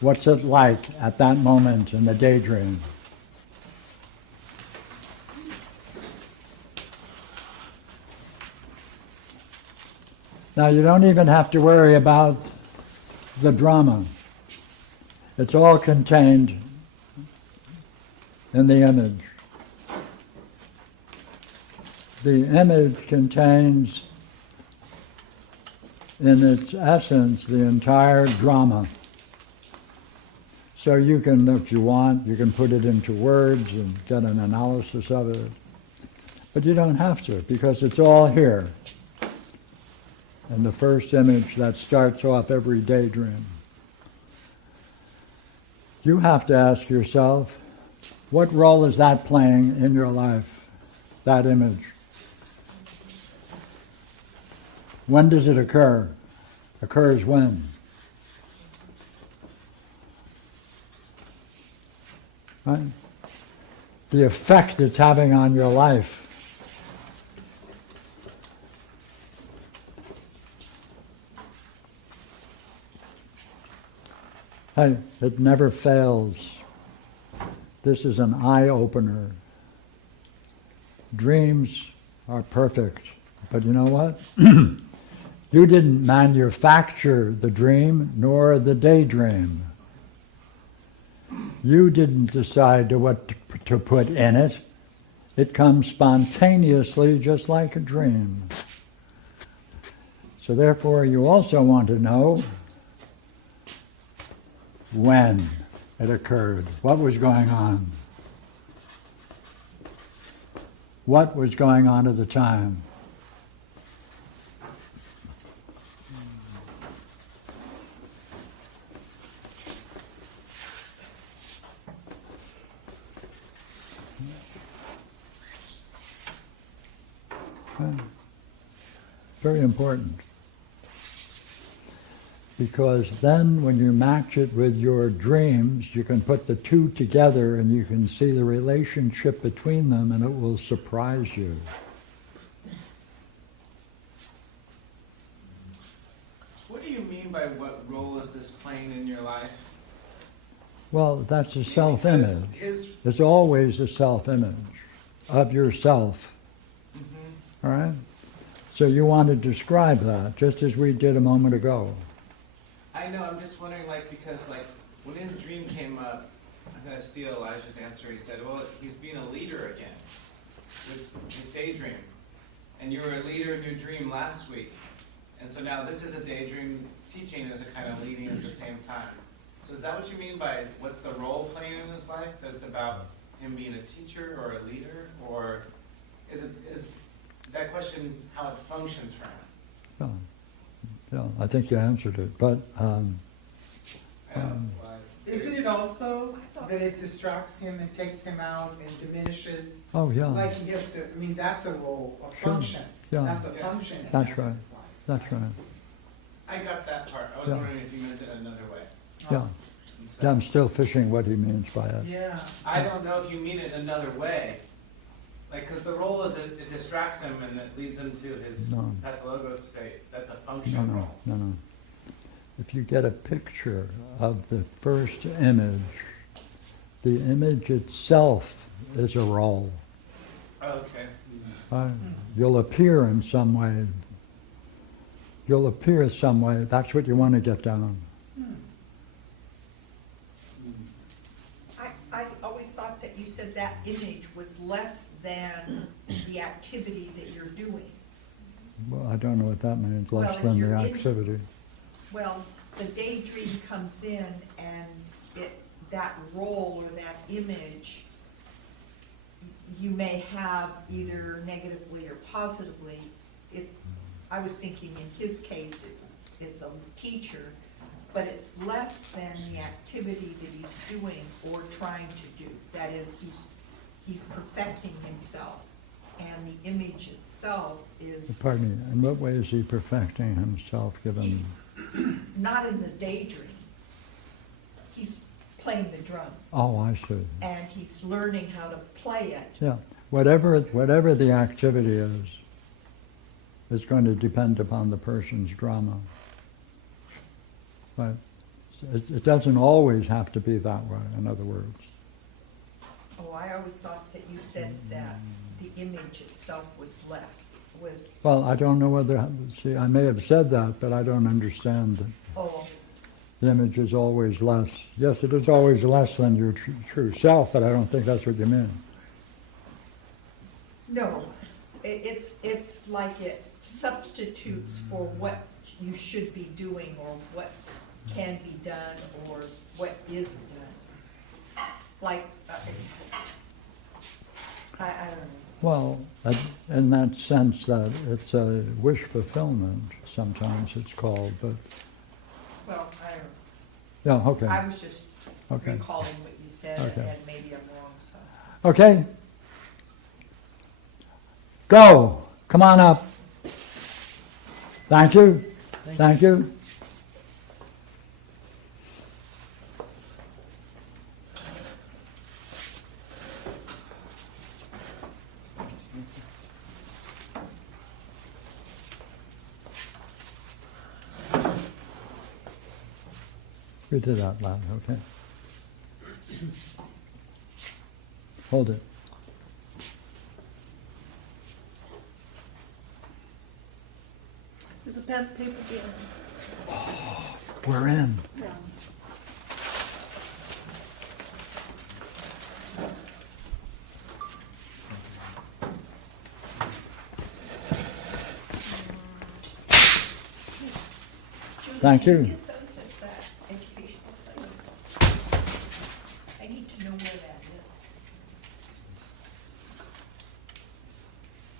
What's it like at that moment in the daydream? Now you don't even have to worry about the drama. It's all contained in the image. The image contains in its essence the entire drama. So you can, if you want, you can put it into words and get an analysis of it. But you don't have to, because it's all here. And the first image that starts off every daydream. You have to ask yourself, what role is that playing in your life, that image? When does it occur? Occurs when? Right? The effect it's having on your life. Hey, it never fails. This is an eye-opener. Dreams are perfect, but you know what? You didn't manufacture the dream nor the daydream. You didn't decide what to put in it. It comes spontaneously, just like a dream. So therefore, you also want to know when it occurred. What was going on? What was going on at the time? Very important. Because then when you match it with your dreams, you can put the two together and you can see the relationship between them, and it will surprise you. What do you mean by what role is this playing in your life? Well, that's a Because self-image. his- There's always a self-image of yourself. Mhm. All right? So you want to describe that, just as we did a moment ago. I know, I'm just wondering, like, because, like, when his dream came up, I'm going to steal Elijah's answer. He said, well, he's being a leader again with his daydream. And you were a leader in your dream last week. And so now this is a daydream teaching as a kind of leading at the same time. So is that what you mean by what's the role playing in his life? That it's about him being a teacher or a leader? Or is that question how it functions for him? Yeah, I think you answered it. But I don't know why. Isn't it also that it distracts him and takes him out and diminishes? oh yeah, Like he has to, I mean, that's a role, a Sure. function. Yeah. That's a function. in That's his right. life. that's right. I got that part. I was Yeah. wondering if you meant it another way. Yeah. Oh, And so- Yeah, I'm still fishing what he means by it. Yeah. I don't know if you mean it another way. Like, because the role is it distracts him and it leads him to his No. pathologos state. That's a No, function no, role. no. If you get a picture of the first image, the image itself is a role. Okay. You'll appear in some way. You'll appear some way. That's what you want to get down. I always thought that you said that image was less than the activity that you're doing. Well, I don't know what that means, less Well, than you're the in- activity. Well, the daydream comes in and that role or that image, you may have either negatively or positively. I was thinking in his case, it's a teacher, but it's less than the activity that he's doing or trying to do. That is, he's perfecting himself, and the image itself is Pardon me, in what way is he perfecting himself given? not in the daydream. He's playing the drums. Oh, I see. And he's learning how to play it. Yeah, whatever the activity is going to depend upon the person's drama. But it doesn't always have to be that way, in other words. Oh, I always thought that you said that the image itself was less, was, Well, I don't know whether, see, I may have said that, but I don't understand that oh, the image is always less. Yes, it is always less than your true self, but I don't think that's what you mean. no. It's like it substitutes for what you should be doing or what can be done or what is done. Like, I don't know. Well, in that sense that it's a wish fulfillment, sometimes it's called, but, Well, I don't know. yeah, okay. I was just Okay. recalling what you said, Okay. and maybe I'm wrong, so. Okay. Go. Come on up. Thank you. Thank you. Read it out loud, okay? Hold it. There's a pen, paper behind. We're in. Yeah. Thank you. Get those at that educational place. I need to know where that is.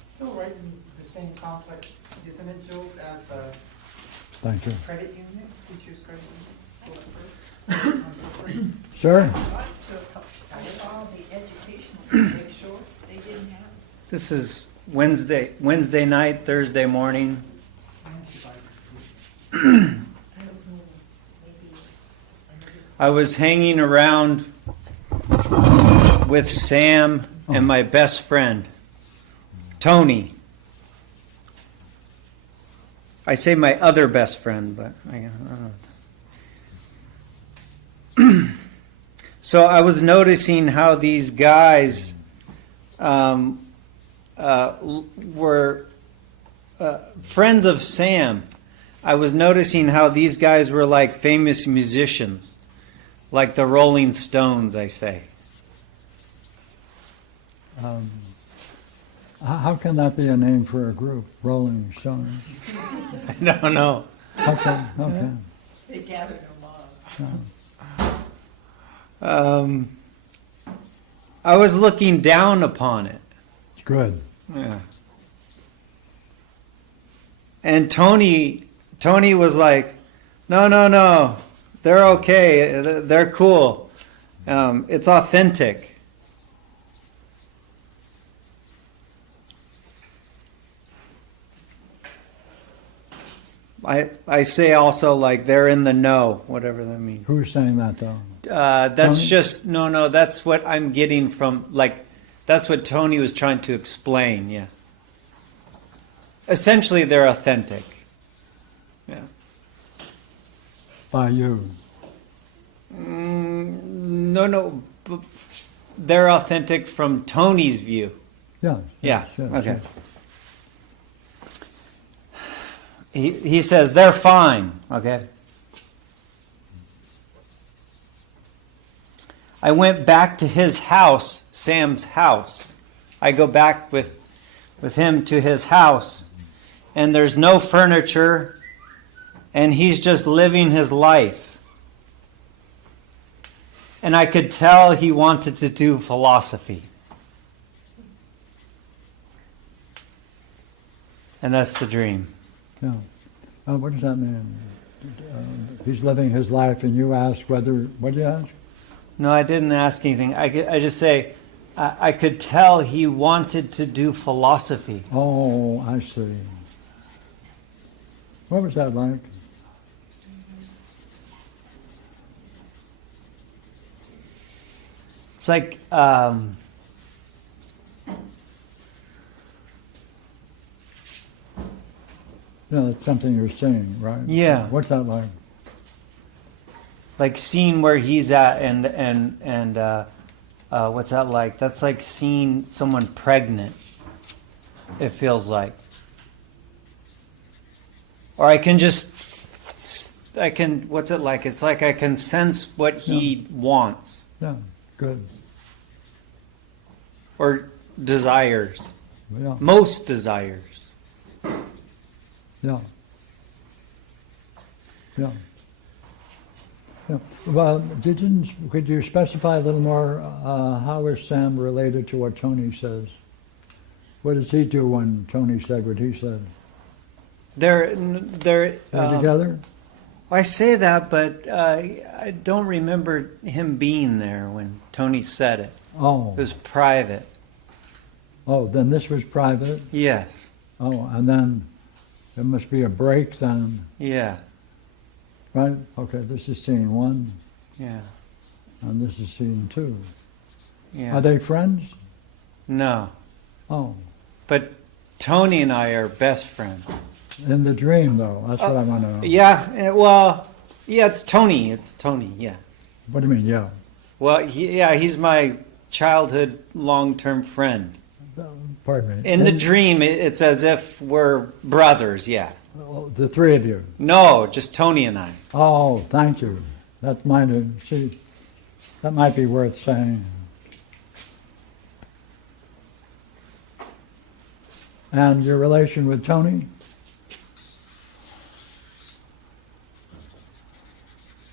Still right in the same complex, isn't it, Jules, as the Thank you. credit union, teachers' credit union? Sir? I saw the educational, to make sure they didn't have it. This is Wednesday night, Thursday morning. I don't know, maybe it's another. I was hanging around with Sam and my best friend, Tony. I say my other best friend, but I don't know. So I was noticing how these guys were friends of Sam. I was noticing how these guys were like famous musicians, like the Rolling Stones, I say. How can that be a name for a group? Rolling Stones? I don't know. Okay, okay. They gathered them on. I was looking down upon it. It's good. Yeah. And Tony was like, no, they're okay, they're cool. It's authentic. I say also like they're in the know, whatever that means. Who's saying that though? That's Tony? just no. That's what I'm getting from that's what Tony was trying to explain. Yeah. Essentially, they're authentic. Yeah. By you. No. They're authentic from Tony's view. Yeah. Yeah. yes, Okay. yes. He says they're fine. Okay. I went back to his house, Sam's house. I go back with him to his house, and there's no furniture, and he's just living his life. And I could tell he wanted to do philosophy. And that's the dream. Yeah. What does that mean? he's living his life, and you ask whether, what do you ask? No, I didn't ask anything. I just say, I could tell he wanted to do philosophy. Oh, I see. What was that like? It's like, It's something you're seeing, right? Yeah. What's that like? like seeing where he's at, and what's that like? That's like seeing someone pregnant. It feels like, or I can what's it like? It's like I can sense what he wants Yeah, good. or desires, Yeah, most desires. yeah. Yeah. Yeah. Well, could you specify a little more, how is Sam related to what Tony says? What does he do when Tony said what he said? They're Together? I say that, but I don't remember him being there when Tony said it. Oh, It was private. then this was private? Yes. Oh, and then there must be a break then, Yeah. right? Okay, this is scene 1, Yeah. and this is scene 2. Yeah. Are they friends? No. Oh, But Tony and I are best friends. in the dream though, that's what I want to know. Yeah. Well, yeah, it's Tony. It's Tony. Yeah. What do you mean, yeah? Well, he's my childhood long-term friend. Pardon me. In the dream, it's as if we're brothers. Yeah. The three of you. No, just Tony and I. Oh, thank you. That might be worth saying. And your relation with Tony?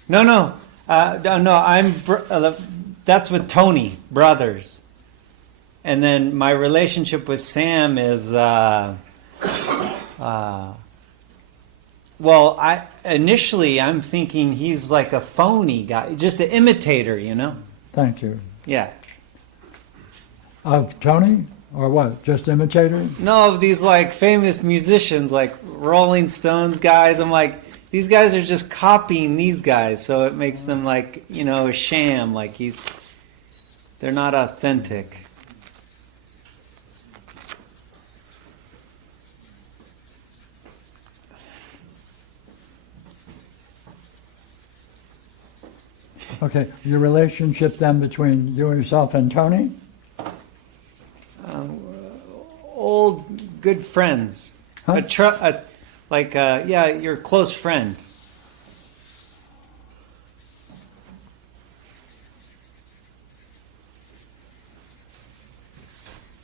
No. That's with Tony, brothers. And then my relationship with Sam is, well, I'm thinking he's like a phony guy, just an imitator, you know? Thank you. Yeah. Of Tony? Or what? Just imitator? No, of these like famous musicians, like Rolling Stones guys. I'm like, these guys are just copying these guys, so it makes them like, a sham. Like they're not authentic. Okay, your relationship then between you yourself and Tony? Old good friends. Huh? Your close friend.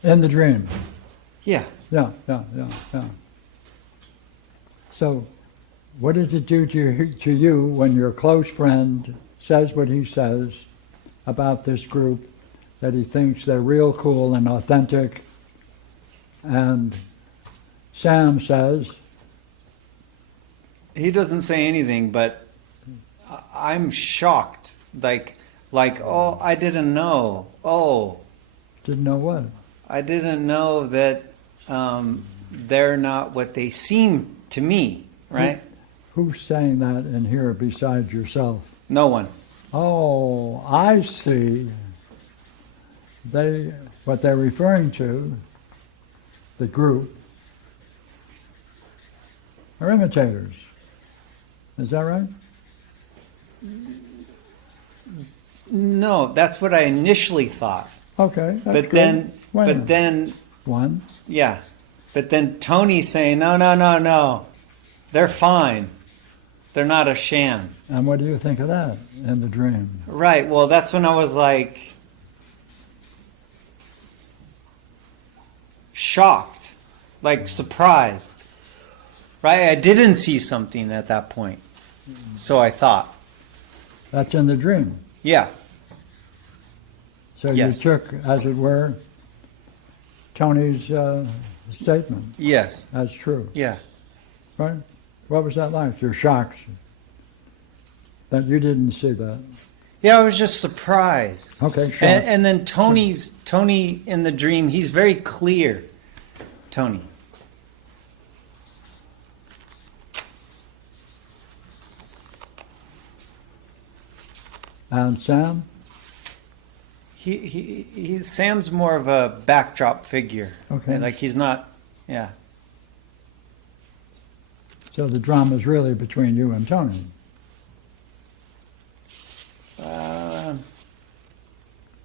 In the dream? Yeah. Yeah. So, what does it do to you when your close friend says what he says about this group, that he thinks they're real cool and authentic, and Sam says... He doesn't say anything, but I'm shocked. Like, oh, I didn't know. Oh. Didn't know what? I didn't know that they're not what they seem to me, right? Who's saying that in here besides yourself? No one. Oh, I see. What they're referring to, the group, are imitators. Is that right? No, that's what I initially thought. Okay, that's But good. then, One. yeah. But then Tony's saying, no. They're fine. They're not a sham. And what do you think of that in the dream? Right, well, that's when I was like shocked, like surprised. Right? I didn't see something at that point. So I thought. That's in the dream. Yeah. So Yes. you took, as it were, Tony's statement Yes. as true, Yeah. right? What was that like? You're shocked. That you didn't see that. Yeah, I was just surprised. Okay, sure. And then Tony in the dream, he's very clear. Tony. And Sam? Sam's more of a backdrop figure. Okay. Like he's not, yeah. So the drama's really between you and Tony.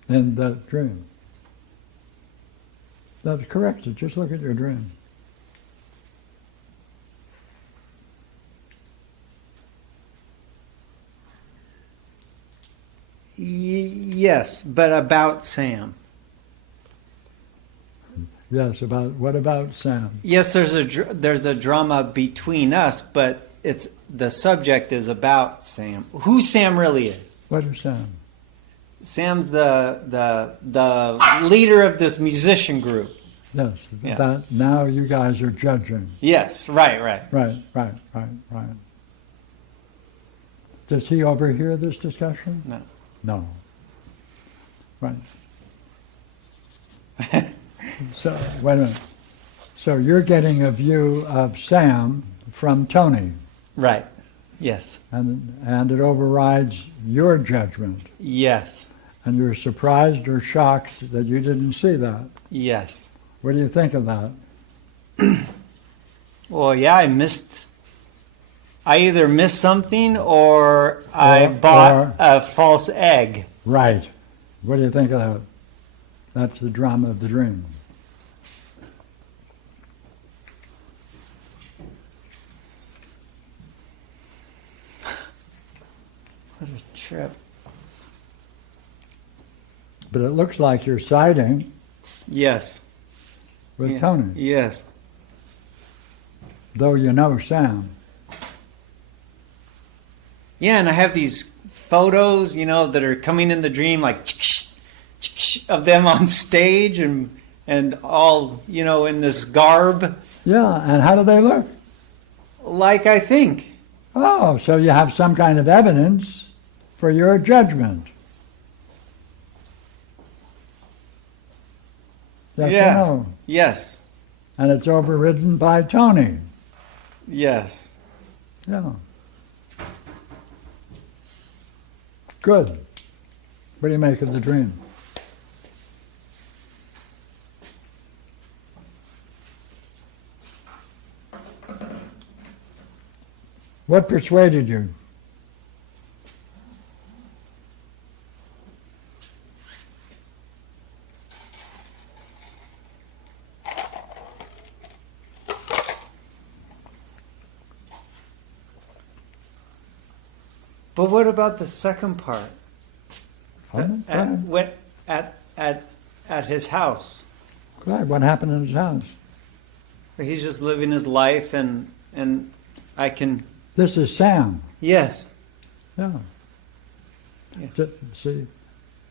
In that dream. That's correct. Just look at your dream. Yes, but about Sam. Yes, what about Sam? Yes, there's a drama between us, but the subject is about Sam. Who Sam really is. What is Sam? Sam's the leader of this musician group. Yes, Yeah. that now you guys are judging. Yes, right. Right. Does he overhear this discussion? No. No. Right. So, wait a minute. So you're getting a view of Sam from Tony, Right. Yes. and it overrides your judgment. Yes. And you're surprised or shocked that you didn't see that. Yes. What do you think of that? Well, yeah, I either missed something or I bought a false egg. Right. What do you think of that? That's the drama of the dream. What a trip. But it looks like you're siding Yes. with Yeah. Tony, Yes. though you know Sam. Yeah, and I have these photos, that are coming in the dream, like of them on stage and all, in this garb, Yeah, and how do they look? like I think. Oh, so you have some kind of evidence for your judgment. Yes Yeah. or no? Yes. And it's overridden by Tony. Yes. Yeah. Good. What do you make of the dream? What persuaded you? But what about the second part? Pardon? At his house. Right, what happened in his house? He's just living his life and I can. This is Sam. Yes. Yeah. Yeah. See,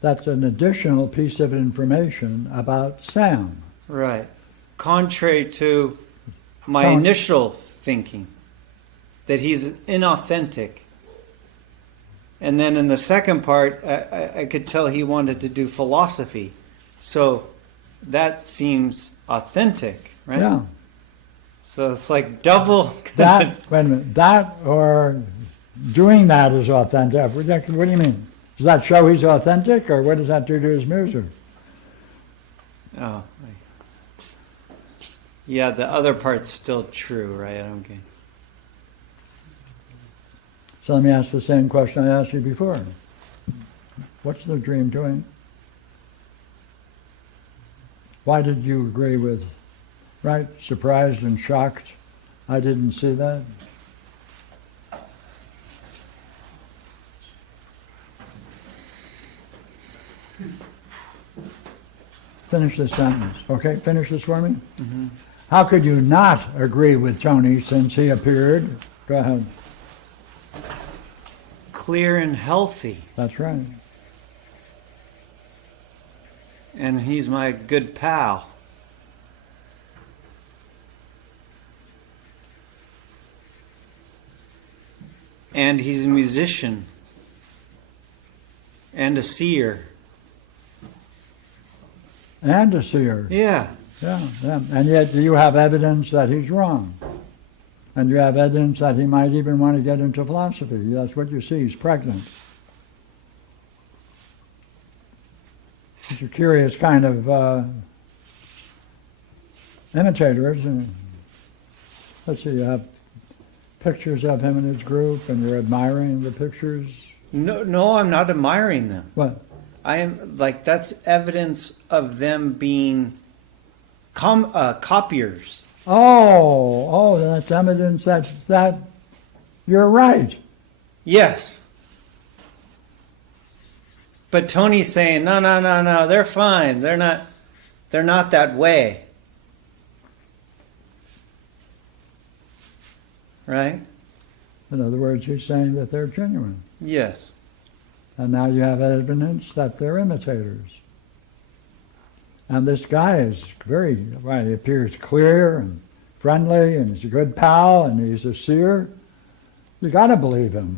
that's an additional piece of information about Sam. Right. Contrary to my Tony. initial thinking that he's inauthentic. And then in the second part, I could tell he wanted to do philosophy. So that seems authentic, right? Yeah. So it's like double. That, wait a minute, that or doing that is authentic. What do you mean? Does that show he's authentic, or what does that do to his music? Oh. Yeah, the other part's still true, right? Okay. So let me ask the same question I asked you before. What's the dream doing? Why did you agree with, right? Surprised and shocked. I didn't see that. Finish this sentence, okay? Finish this for me. Mm-hmm. How could you not agree with Tony since he appeared? Go ahead. Clear and healthy. That's right. And he's my good pal. And he's a musician. and a seer. And a seer. Yeah. Yeah, yeah. And yet you have evidence that he's wrong. And you have evidence that he might even want to get into philosophy. That's what you see. He's pregnant. It's a curious kind of imitators. And let's see, you have pictures of him and his group, and you're admiring the pictures. No, I'm not admiring them. What? I am like that's evidence of them being copiers. Oh, that's evidence that you're right. Yes. But Tony's saying, no, they're fine. They're not that way. Right? In other words, he's saying that they're genuine. Yes. And now you have evidence that they're imitators. And this guy is well, he appears clear and friendly, and he's a good pal, and he's a seer. You got to believe him.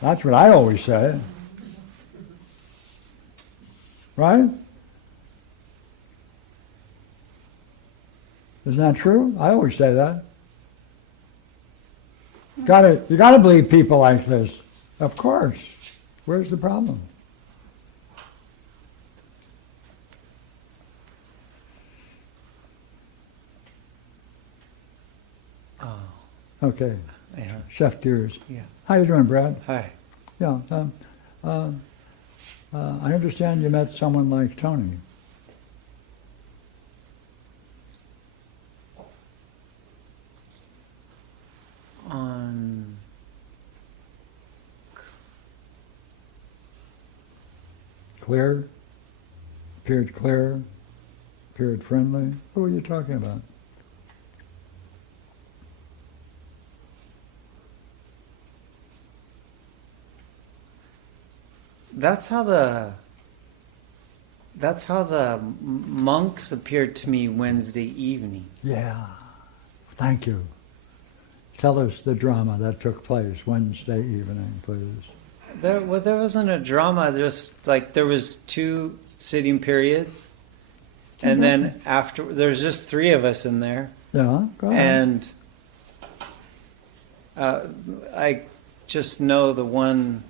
That's what I always say. Right? Isn't that true? I always say that. You gotta believe people like this. Of course. Where's the problem? Oh. Okay. Yeah. Chef Gears. Yeah. How you doing, Brad? Hi. Yeah. I understand you met someone like Tony. On Clear? Appeared clear? Appeared friendly? Who are you talking about? That's how the monks appeared to me Wednesday evening. Yeah. Thank you. Tell us the drama that took place Wednesday evening, please. There wasn't a drama. Just like there was 2 sitting periods, and then after there's just 3 of us in there, Yeah, go ahead. and I just know the one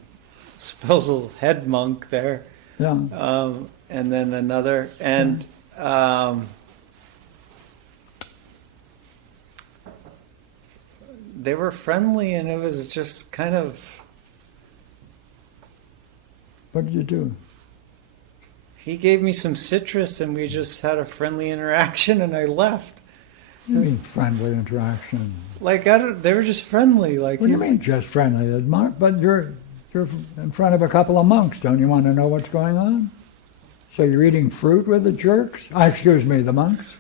supposed head monk there, Yeah. and then another, and they were friendly, and it was just kind of. What did you do? He gave me some citrus, and we just had a friendly interaction, and I left. What do you mean friendly interaction? Like they were just friendly. Like What do you mean just friendly? But you're in front of a couple of monks. Don't you want to know what's going on? So you're eating fruit with the jerks? Excuse me, the monks?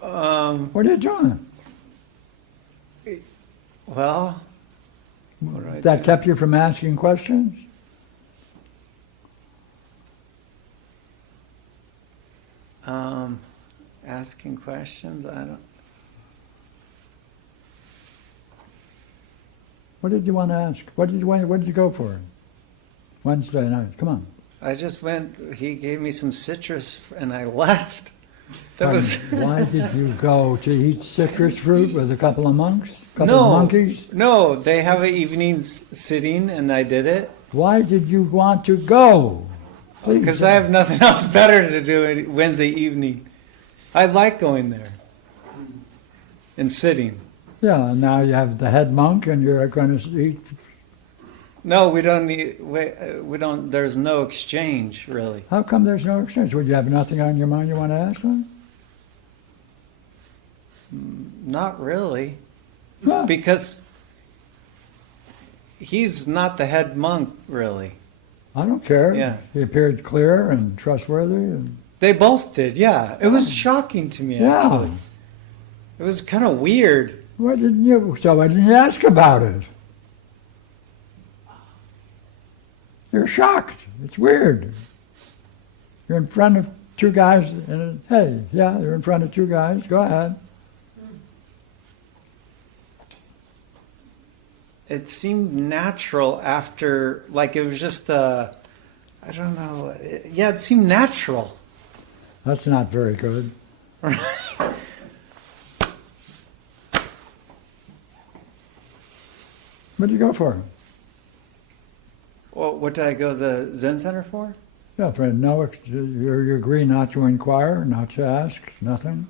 What are you doing? Well, what did I That do? kept you from asking questions? Asking questions. I don't. What did you want to ask? What did you go for? Wednesday night. Come on. I just went. He gave me some citrus, and I left. That was. Why did you go to eat citrus fruit with a couple of monks? Couple No, of monkeys? no. They have an evening sitting, and I did it Why did you want to go? Please. because I have nothing else better to do Wednesday evening. I like going there and sitting. Yeah, and now you have the head monk, and you're going to eat. No, we don't need. We don't. There's no exchange really. How come there's no exchange? Would you have nothing on your mind you want to ask them? Not really, Huh. because he's not the head monk really. I don't care. Yeah. He appeared clear and trustworthy. And, They both did. Yeah, it was shocking to me. yeah. Actually, it was kind of weird. Why didn't you ask about it? You're shocked. It's weird. You're in front of 2 guys, and hey, yeah, you're in front of 2 guys. Go ahead. it seemed natural after, like it was just I don't know. Yeah, it seemed natural. That's not very good. What'd you go for? Well, what did I go to the Zen Center for? Yeah, for no, you agree not to inquire, not to ask, nothing?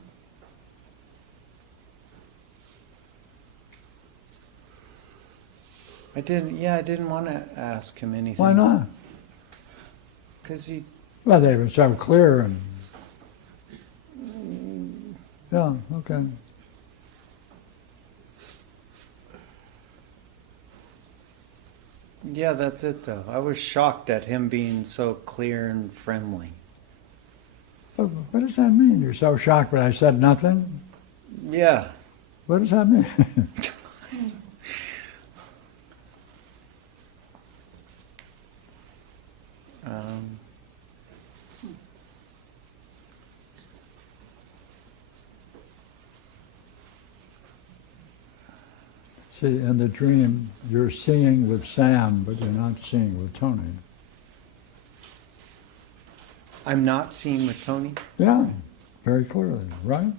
I didn't want to ask him anything. Why not? Because he, Well, they were so clear and. Yeah, okay. yeah, that's it though. I was shocked at him being so clear and friendly. What does that mean? You're so shocked when I said nothing? Yeah. What does that mean? Um, See, in the dream, you're seeing with Sam, but you're not seeing with Tony. I'm not seeing with Tony. Yeah, very clearly, right?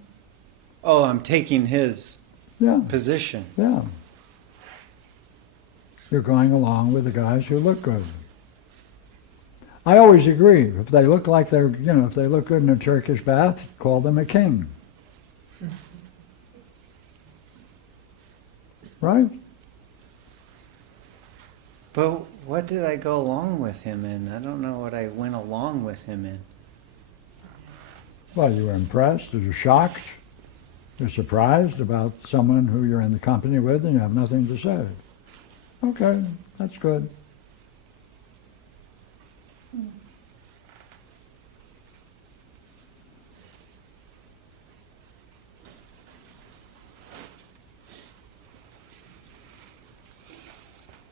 Oh, I'm taking his Yeah, position. yeah. You're going along with the guys who look good. I always agree. If they look like they're, if they look good in a Turkish bath, call them a king. Right? But what did I go along with him in? I don't know what I went along with him in. Well, you were impressed, you're shocked, you're surprised about someone who you're in the company with and you have nothing to say. Okay, that's good.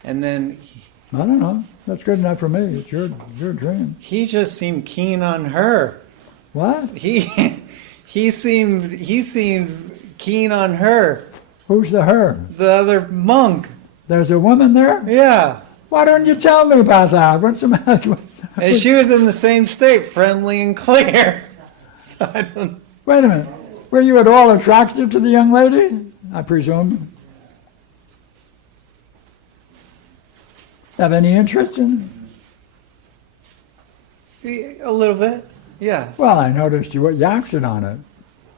And then I don't know. That's good enough for me. It's your dream. he just seemed keen on her. What? He seemed keen on her. Who's the her? The other monk. There's a woman there? Yeah. Why don't you tell me about that? What's the matter? And she was in the same state, friendly and clear. So I don't. Wait a minute. Were you at all attracted to the young lady? I presume. Have any interest in A little bit. Yeah. Well, I noticed you acted on it.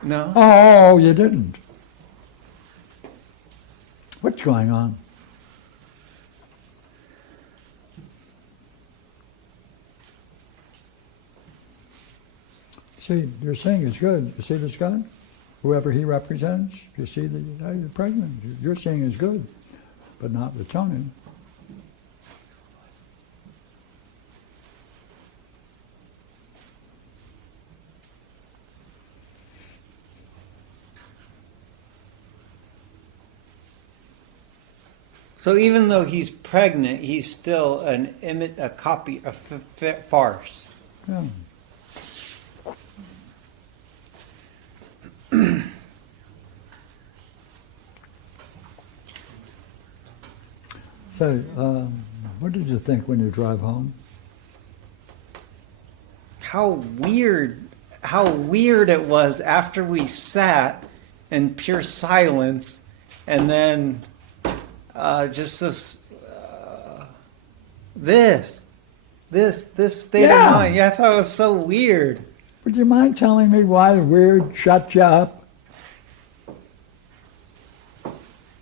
No. Oh, you didn't. What's going on? See, you're saying it's good. You see this guy? Whoever he represents, you see the you're pregnant. You're saying is good, but not with Tony. So even though he's pregnant, he's still a copy, a farce. Yeah. So, what did you think when you drive home? How weird it was after we sat in pure silence, and then just this state of mind. Yeah, I thought it was so weird. Would you mind telling me why weird shut you up?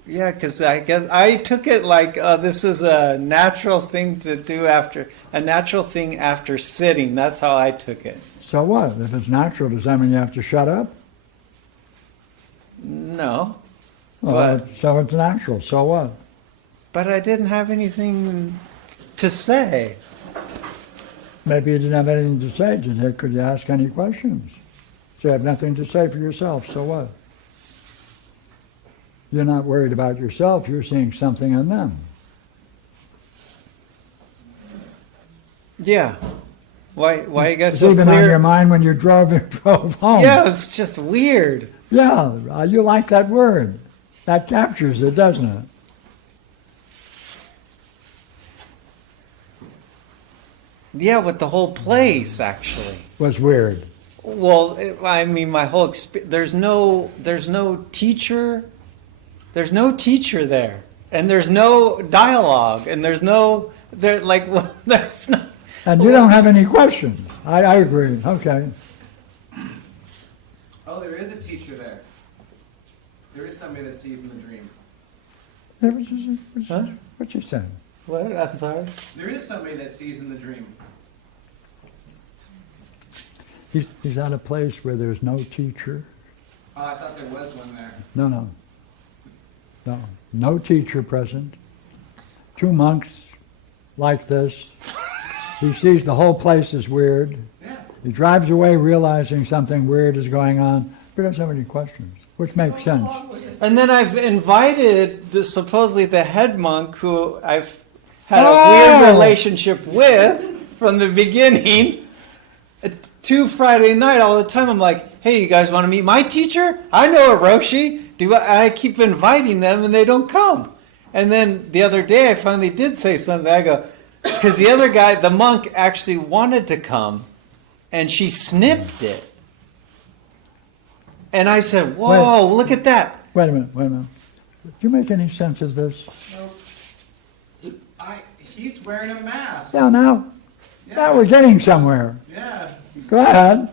Yeah, because I guess I took it like this is a natural thing to do after sitting. That's how I took it. So what? If it's natural, does that mean you have to shut up? No, Well, But- so it's natural. So what? but I didn't have anything to say. Maybe you didn't have anything to say. Could you ask any questions? So you have nothing to say for yourself. So what? You're not worried about yourself. You're seeing something in them. Yeah. Why you got It's so even on your clear? mind when you drove home. Yeah, it's just weird. Yeah, you like that word. That captures it, doesn't it? Yeah, with the whole place, actually. Was weird. Well, I mean, my whole experience. There's no teacher. There's no teacher there, and there's no dialogue, and there's no there's no. And you don't have any questions. I agree. Okay. Oh, there is a teacher there. There is somebody that sees in the dream. Huh? What you saying? What? I'm sorry. There is somebody that sees in the dream. He's at a place where there's no teacher. Oh, I thought there was one there. No. No teacher present. 2 monks like this. He sees the whole place is weird. Yeah. He drives away realizing something weird is going on. He doesn't have any questions, which makes sense. And then I've invited supposedly the head monk who I've had a weird relationship with from the beginning to Friday night all the time. I'm like, hey, you guys want to meet my teacher? I know a Roshi. I keep inviting them and they don't come. And then the other day I finally did say something. I go, because the other guy, the monk, actually wanted to come and she snipped it. And I said, whoa, look at that. Wait a minute. Do you make any sense of this? He's wearing a mask. Yeah, now we're getting somewhere. Yeah. Go ahead.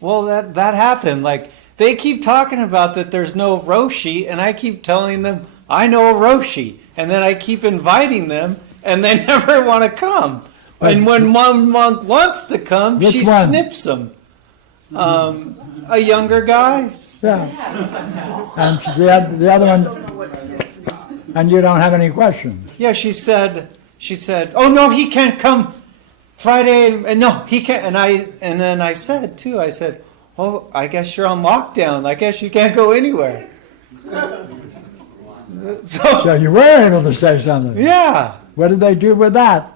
Well, that happened. Like, they keep talking about that there's no Roshi, and I keep telling them, I know a Roshi. And then I keep inviting them, and they never want to come. And when one monk wants to come, Which she one? snips him. A younger guy. Yeah. And the other one, and you don't have any questions. Yeah, she said, oh no, he can't come Friday. And no, he can't. And then I said too, oh, I guess you're on lockdown. I guess you can't go anywhere. So you were able to say something. Yeah. What did they do with that?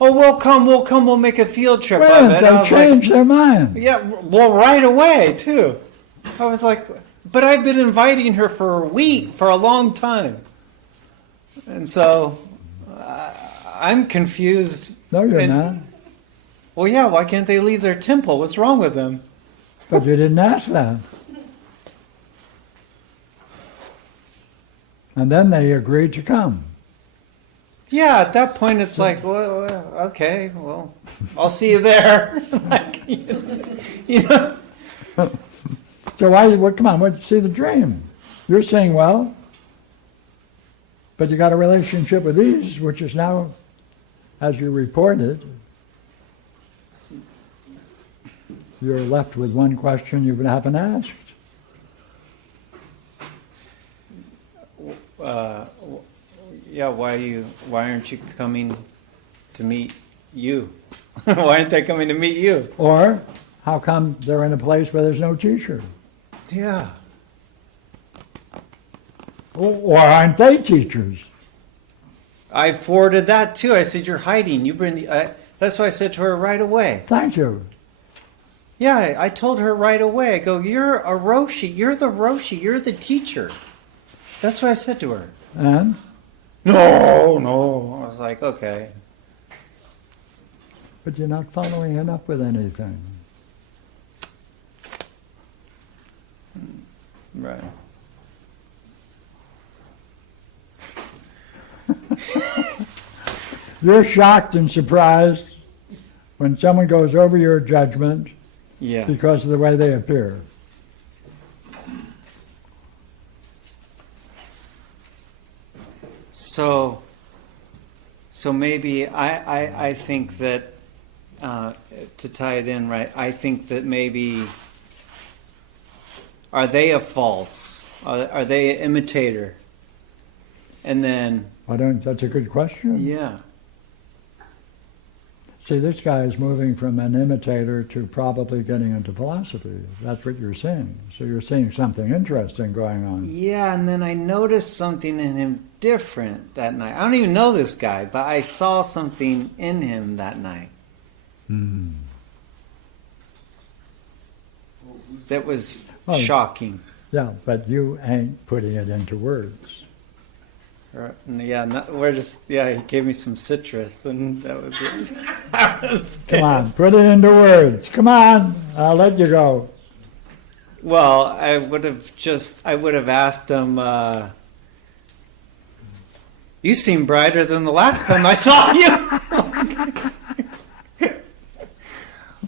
Oh, we'll come, we'll make a field trip Well, of it. I they was changed their mind. yeah, well, right away, too. I was like, but I've been inviting her for a week, for a long time. And so, I'm confused. No, you're not. Well, yeah, why can't they leave their temple? What's wrong with them? But you didn't ask that. And then they agreed to come. Yeah, at that point, it's like, well, okay, well, I'll see you there. Like, you know. So come on, see the dream. You're saying, well, but you got a relationship with these, which is now, as you reported, you're left with one question you haven't asked. Yeah, why aren't you coming to meet you? Why aren't they coming to meet you? Or how come they're in a place where there's no teacher? Yeah. Or aren't they teachers? I forwarded that too. I said, you're hiding. That's why I said to her right away. Thank you. Yeah, I told her right away. I go, you're a Roshi. You're the Roshi. You're the teacher. That's what I said to her. And? No. I was like, okay. But you're not following it up with anything. Right. You're shocked and surprised when someone goes over your judgment Yes. because of the way they appear. So maybe I think that to tie it in, right? I think that maybe are they a false? Are they an imitator? And then That's a good question. yeah. See, this guy is moving from an imitator to probably getting into philosophy. That's what you're seeing. So you're seeing something interesting going on. Yeah, and then I noticed something in him different that night. I don't even know this guy, but I saw something in him that night. That was Oh. shocking. Yeah, but you ain't putting it into words. Yeah, we're just, yeah, he gave me some citrus, and that was it. That was Come it. on, put it into words. Come on, I'll let you go. Well, I would have asked him, you seem brighter than the last time I saw you.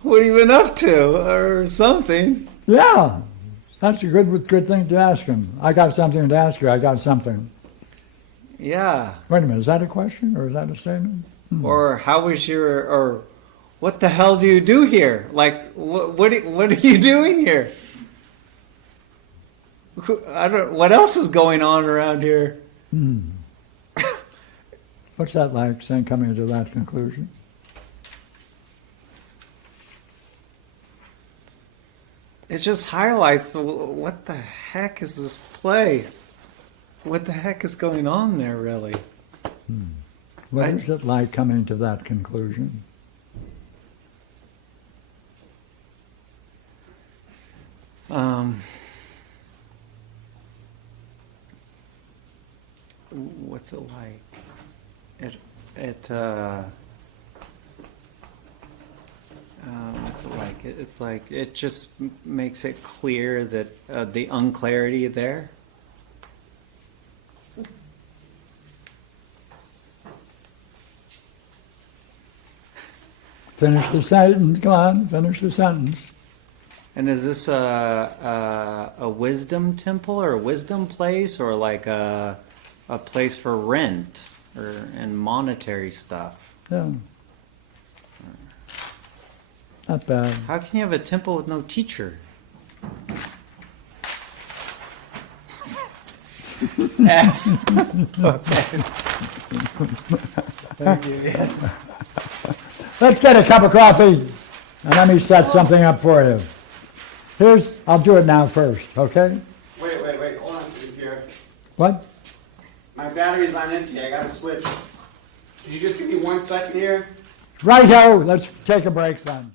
What have you been up to, or something? Yeah, that's a good thing to ask him. I got something to ask you. I got something. Yeah. Wait a minute, is that a question or is that a statement? Or how was or what the hell do you do here? Like, what are you doing here? What else is going on around here? What's that like, saying, coming to that conclusion? It just highlights what the heck is this place? What the heck is going on there, really? What is it like coming to that conclusion? What's it like? What's it like? It's like it just makes it clear that the unclarity there. Finish the sentence. Come on, finish the sentence. And is this a wisdom temple or a wisdom place or like a place for rent and monetary stuff? Yeah. Not bad. How can you have a temple with no teacher? Let's get a cup of coffee and let me set something up for you. I'll do it now first, okay? Wait, hold on a second here. What? My battery's on empty, I gotta switch. Can you just give me 1 second here? Righto, let's take a break then.